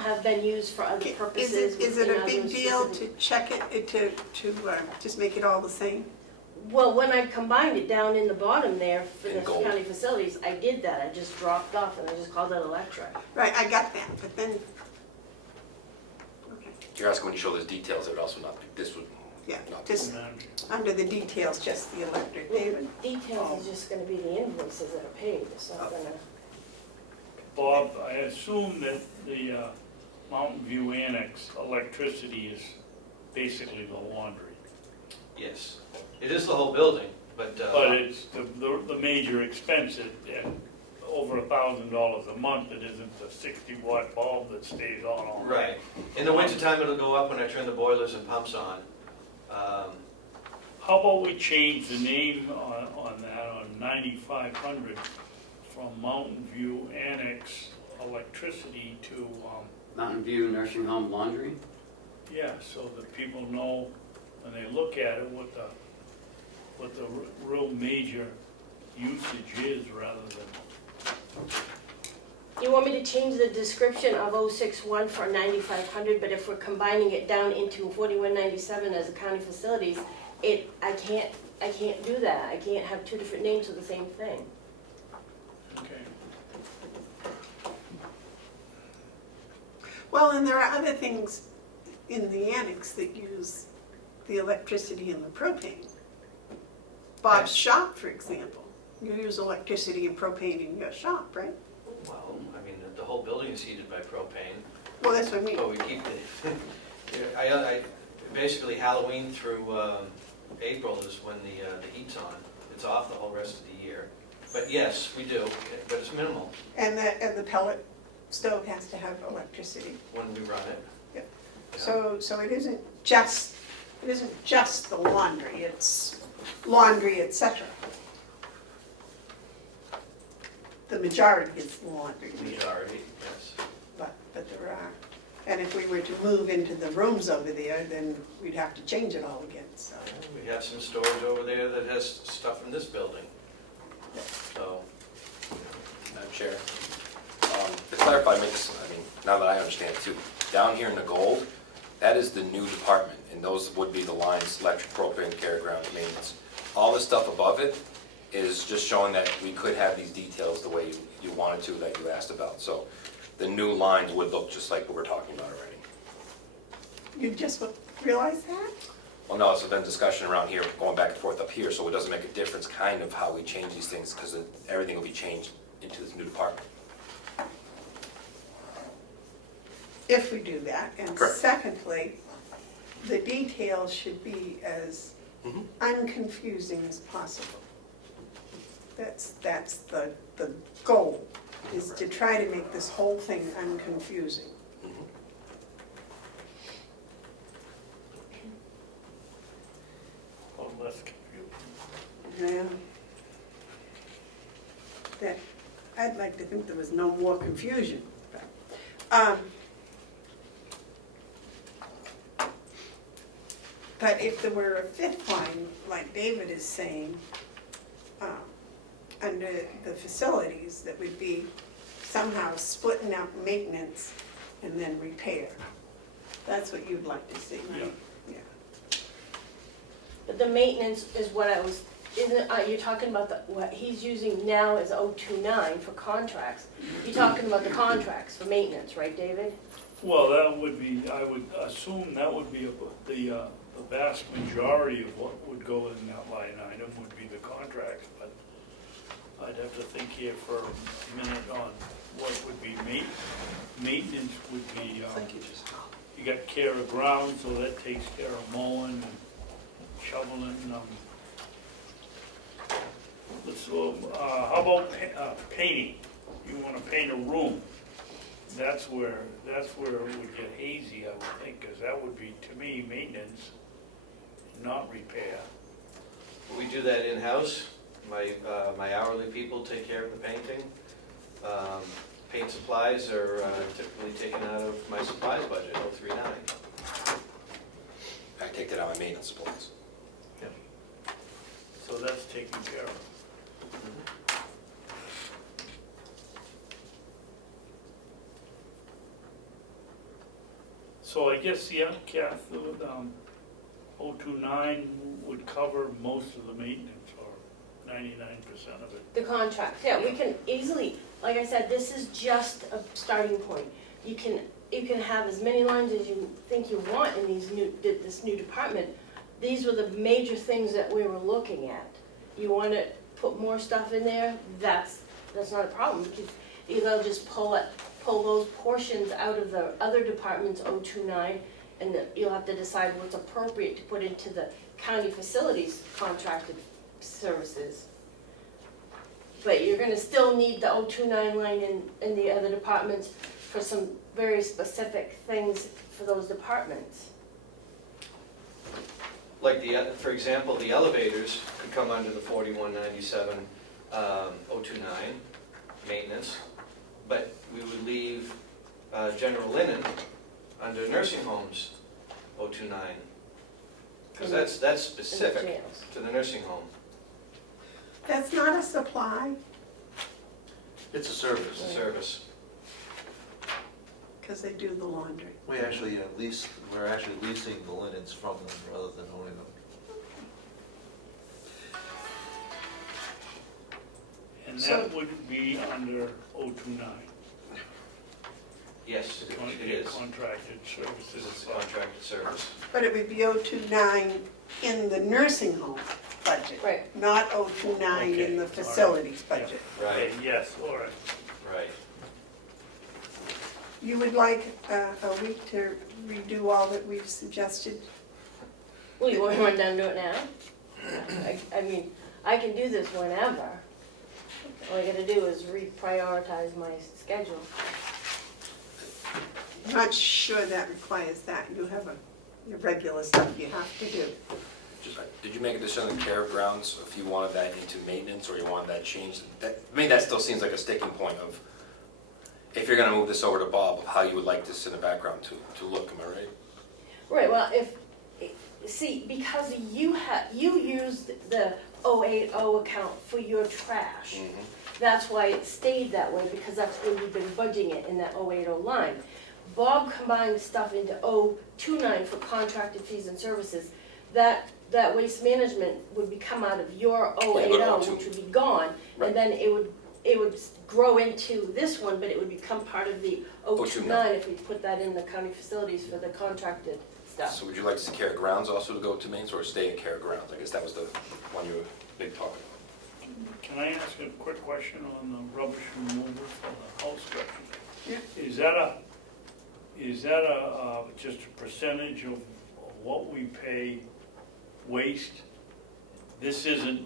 have been used for other purposes. Is it a within big other deal specific- to check it, to just make it all the same? Well, when I combined it down in the bottom there for the In gold. county facilities, I did that, I just dropped off and I just called it electric. Right, I got that, but then, okay, You're asking when you show those details, it would also not be, this would yeah, not be. just under the details, just the electric, David. Details is just gonna be the invoices that are paid, it's not gonna. Bob, I assume that the Mountain View Annex electricity is basically the laundry. Yes, it is the whole building, but. But it's the major expense at over $1,000 a month. It isn't the 60-watt bulb that stays on all night. Right. In the wintertime, it'll go up when I turn the boilers and pumps on. How about we change the name on that, on 9500, from Mountain View Annex Electricity to, Mountain View Nursing Home Laundry. yeah, so that people know when they look at it what the real major usage is rather than. You want me to change the description of 061 for 9500, but if we're combining it down into 4197 as a county facilities, I can't do that. I can't have two different names for the same thing. Okay. Well, and there are other things in the annex that use the electricity and the propane. Bob's shop, for example, you use electricity and propane in your shop, right? Well, I mean, the whole building is heated by propane, Well, that's what I mean. but we keep the, basically Halloween through April is when the heat's on. It's off the whole rest of the year. But yes, we do, but it's minimal And the pellet stove has to have electricity. when we run it. Yep. Yeah. So it isn't just the laundry, it's laundry, etc. The majority is laundry, Majority, yes. but there are. And if we were to move into the rooms over there, then we'd have to change it all again, so. We have some storage over there that has stuff from this building. So, Madam Chair, to clarify, I mean, now that I understand it too, down here in the gold, that is the new department, and those would be the lines, electric, propane, care, ground, maintenance. All the stuff above it is just showing that we could have these details the way you wanted to, that you asked about. So the new lines would look just like what we're talking about already. You just realized that? Well, no, it's been discussion around here, going back and forth up here, so it doesn't make a difference kind of how we change these things, because everything will be changed into this new department. If we do that, and Correct. secondly, the details should be as unconfusing as possible. That's the goal, is to try to make this whole thing unconfusing. Or less confusing. Yeah. I'd like to think there was no more confusion. But if there were a fifth line, like David is saying, under the facilities, that would be somehow splitting up maintenance and then repair. That's what you'd like to see, right? Yeah. But the maintenance is what I was, you're talking about what he's using now is 029 for contracts. You're talking about the contracts for maintenance, right, David? Well, that would be, I would assume that would be the vast majority of what would go in that line item would be the contracts, but I'd have to think here for a minute on what would be maintenance would be, you got care of ground, so that takes care of mowing and shoveling. How about painting? You wanna paint a room. That's where it would get hazy, I would think, because that would be, to me, maintenance, not repair. we do that in-house. My hourly people take care of the painting. Paint supplies are typically taken out of my supplies budget, 039. I take that out of my maintenance supplies. So that's taken care of. So I guess, yeah, Kath, 029 would cover most of the maintenance, or 99% of it. The contract, yeah, we can easily, like I said, this is just a starting point. You can have as many lines as you think you want in this new department. These were the major things that we were looking at. You want to put more stuff in there, that's not a problem, because they'll just pull those portions out of the other department's 029, and you'll have to decide what's appropriate to put into the county facilities contracted services. But you're gonna still need the 029 line in the other departments for some very specific things for those departments. Like for example, the elevators could come under the 4197, 029 maintenance, but we would leave general linen under nursing homes 029. Because that's In the specific jails. to the nursing home. That's not a supply, It's a service. It's a service. because they do the laundry. We actually we're actually leasing the linens from them rather than owning them. And So- that would be under 029. Yes, it is. Contracted Because services. it's a contracted service. But it would be 029 in the nursing home budget, Right. not 029 in the Okay, all right. facilities budget. Right, Okay, yes, all right. right. You would like a week to redo all that we've suggested? Well, you want to run down and do it now? I mean, I can do this whenever. All I gotta do is reprioritize my schedule. I'm not sure that requires that. You have your regular stuff you have to do. Did you make a decision on care of grounds, if you wanted that into maintenance, or you wanted that changed? To me, that still seems like a sticking point of, if you're gonna move this over to Bob, how you would like this in the background to look, am I right? Right, well, see, because you used the 080 account for your trash. That's why it stayed that way, because that's where you've been budgeting it, in that 080 line. Bob combined stuff into 029 for contracted fees and services. That waste management would come out of your 080, which would be gone, Right. and then it would grow into this one, but it would become part of the 029 if we put that in the county facilities for the contracted stuff. So would you like to see care of grounds also to go to maintenance, or stay in care of grounds? I guess that was the one you were big talking about. Can I ask a quick question on the rubbish removal for the house structure? Yeah. Is that just a percentage of what we pay waste?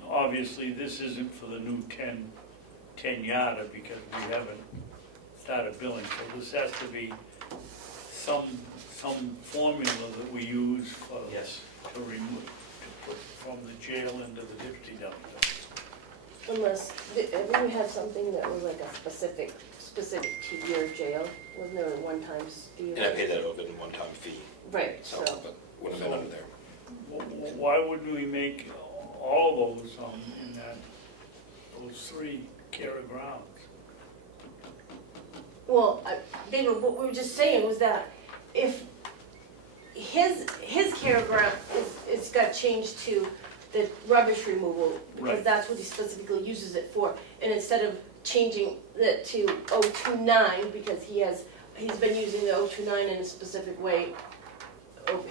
Obviously, this isn't for the new 10 yarder, because we haven't started billing, so this has to be some formula that we use for, Yes. to remove, to put from the jail into the deputy dumpster. Unless, didn't we have something that was like a specific to your jail? Wasn't there a one-time fee? And I paid that a little bit in one-time fee, Right, so, so, but wouldn't have been under there. Why wouldn't we make all those in those 3 care of grounds? well, David, what we were just saying was that if his care ground is got changed to the rubbish removal, because Right. that's what he specifically uses it for, and instead of changing it to 029, because he's been using the 029 in a specific way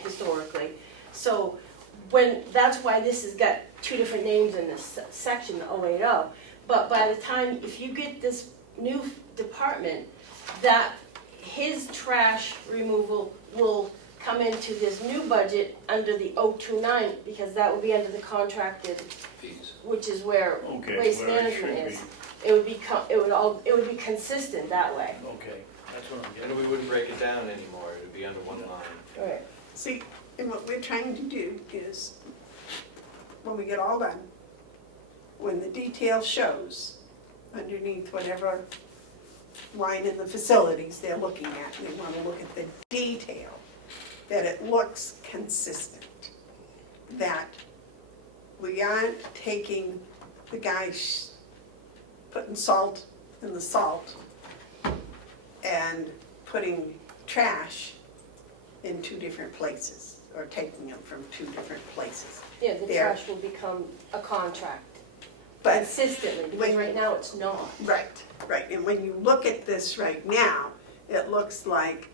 historically. So that's why this has got 2 different names in this section, the 080. But by the time, if you get this new department, that his trash removal will come into this new budget under the 029, because that will be under the contracted, Fees. which is where Okay, waste where it management should is. It would be consistent that way. Okay, that's what I'm And getting. we wouldn't break it down anymore, it would be under one line. Right. See, and what we're trying to do is, when we get all done, when the detail shows underneath whatever line in the facilities they're looking at, they want to look at the detail, that it looks consistent, that we aren't taking the guy putting salt in the salt and putting trash in two different places, or taking them from two different places. Yeah, the There. trash will become a contract But, consistently, because when- right now it's not. right, and when you look at this right now, it looks like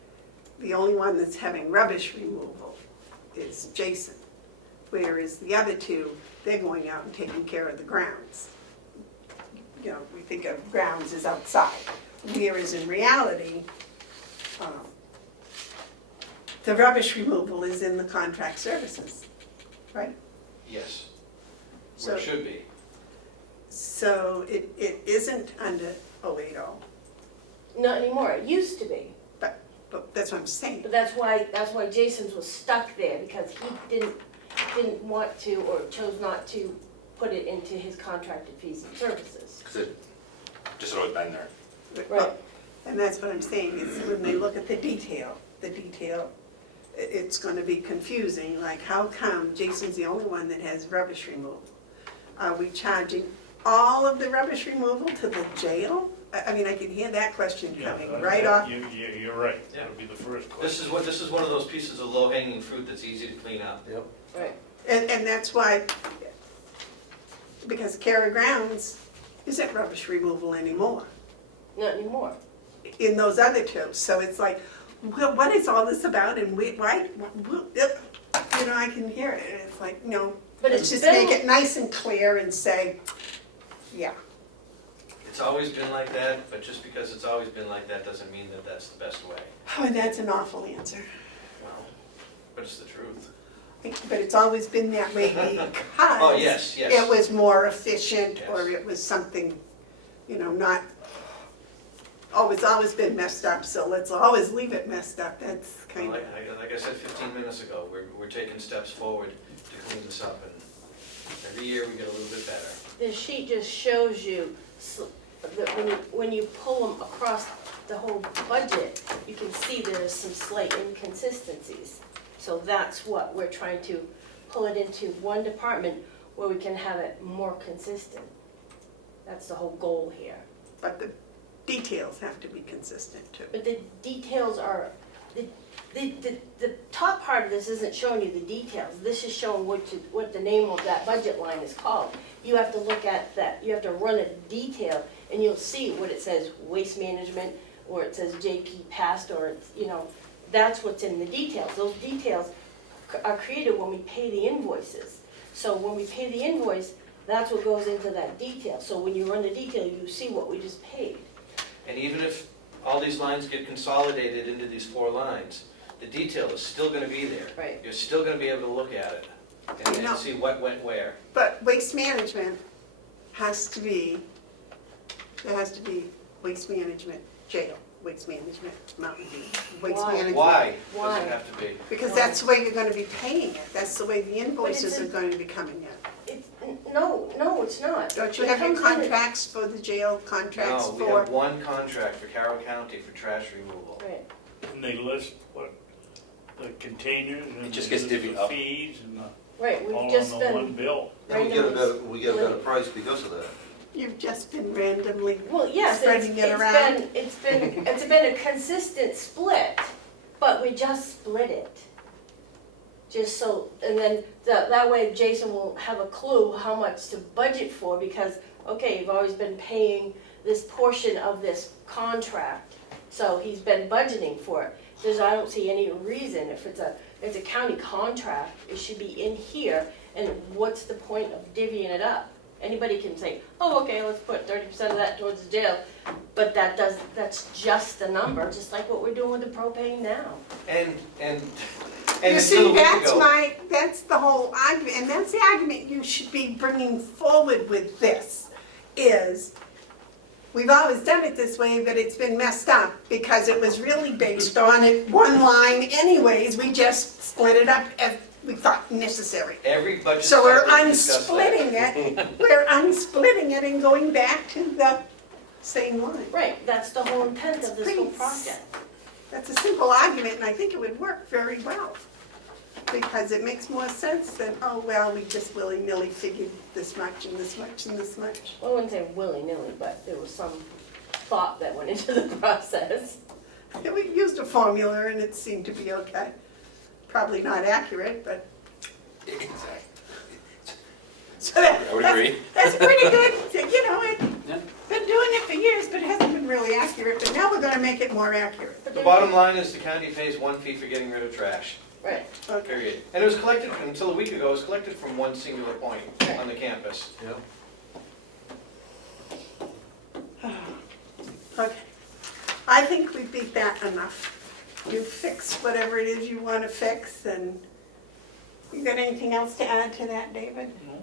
the only one that's having rubbish removal is Jason. Whereas the other two, they're going out and taking care of the grounds. You know, we think of grounds as outside, whereas in reality, the rubbish removal is in the contract services, right? Yes, So- where it should be. So it isn't under 080, Not anymore, it used to be. but that's what I'm saying. But that's why Jason's was stuck there, because he didn't want to, or chose not to put it into his contracted fees and services. Because it just had always been there. Right. And that's what I'm saying, is when they look at the detail, it's gonna be confusing, like how come Jason's the only one that has rubbish removal? Are we charging all of the rubbish removal to the jail? I mean, I can hear that question Yeah, coming that- right that- off. You're right, Yeah. that'll be the first question. This is one of those pieces of low-hanging fruit that's easy to clean up. Yep. Right. And that's why, because Carroll Grounds isn't rubbish removal anymore Not anymore. in those other two. So it's like, well, what is all this about and why? You know, I can hear it, and it's like, no, But let's it's just been- make it nice and clear and say, yeah. It's always been like that, but just because it's always been like that doesn't mean that that's the best way. Oh, that's an awful answer. Well, but it's the truth. But it's always been that way because Oh, yes, yes. it was more efficient, or Yes. it was something, you know, not, oh, it's always been messed up, so let's always leave it messed up. That's kind of, Like I said 15 minutes ago, we're taking steps forward to clean this up, and every year we get a little bit better. The sheet just shows you, that when you pull them across the whole budget, you can see there's some slight inconsistencies. So that's what we're trying to pull it into one department where we can have it more consistent. That's the whole goal here. but the details have to be consistent too. But the details are, the top part of this isn't showing you the details. This is showing what the name of that budget line is called. You have to look at that, you have to run a detail, and you'll see what it says, waste management, or it says JP past, or it's, you know, that's what's in the details. Those details are created when we pay the invoices. So when we pay the invoice, that's what goes into that detail. So when you run the detail, you see what we just paid. And even if all these lines get consolidated into these 4 lines, the detail is still gonna be there. Right. You're still gonna be able to look at it You know- and see what went where. But waste management has to be, there has to be waste management jail, waste management Mountain View, waste Why? management. Why does Why? it have to be? Because that's the way you're gonna be paying it, that's the way the invoices in- are going to be coming in. No, it's not. Don't you It have your comes in- contracts for the jail, contracts No, we for? have one contract for Carroll County for trash removal. Right. And they list what, the containers and It just the gets divvied up. fees and Right, all we've just on the one been, bill. And we get a better price because of that. You've just been randomly well, yes, spreading it around. it's been a consistent split, but we just split it. Just so, and then that way Jason will have a clue how much to budget for, because, okay, you've always been paying this portion of this contract, so he's been budgeting for it. I don't see any reason, if it's a county contract, it should be in here, and what's the point of divvying it up? Anybody can say, oh, okay, let's put 30% of that towards the jail, but that's just the number, just like what we're doing with the propane now. And You until a see, week ago, that's the whole argument, and that's the argument you should be bringing forward with this, is we've always done it this way, but it's been messed up because it was really based on it one line anyways, we just split it up as we thought necessary. every budget So we're cycle we discuss that. unsplitting it and going back to the same line. Right, that's the whole intent of this whole Pretty project. That's a simple argument, and I think it would work very well. Because it makes more sense than, oh, well, we just willy-nilly figured this much and this much and this much. Well, I wouldn't say willy-nilly, but there was some thought that went into the process. We used a formula and it seemed to be okay. probably not accurate, but. Exactly. So that- I would agree. That's pretty good, you know, I've Yeah. been doing it for years, but it hasn't been really accurate, but now we're gonna make it more accurate. The bottom line is the county pays 1 fee for getting rid of trash, Right. Okay. period. And it was collected, until a week ago, it was collected from one singular point on the campus. Okay, I think we beat that enough. You fix whatever it is you wanna fix, and you got anything else to add to that, David? No.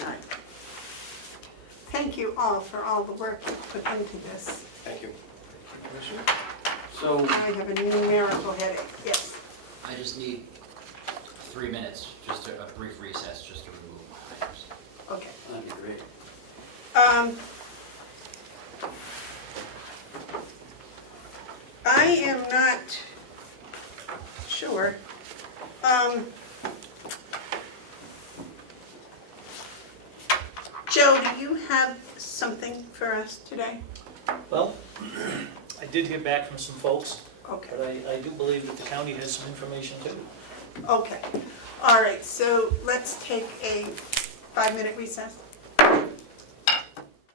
All right. Thank you all for all the work you put into this. Thank you. So, I have a numerical headache, yes. I just need 3 minutes, just a brief recess, just to remove my items. Okay. that'd be great. I am not sure. Joe, do you have something for us today? Well, I did hear back from some folks, Okay, but I do believe that the county has some information too. okay. All right, so let's take a 5-minute recess.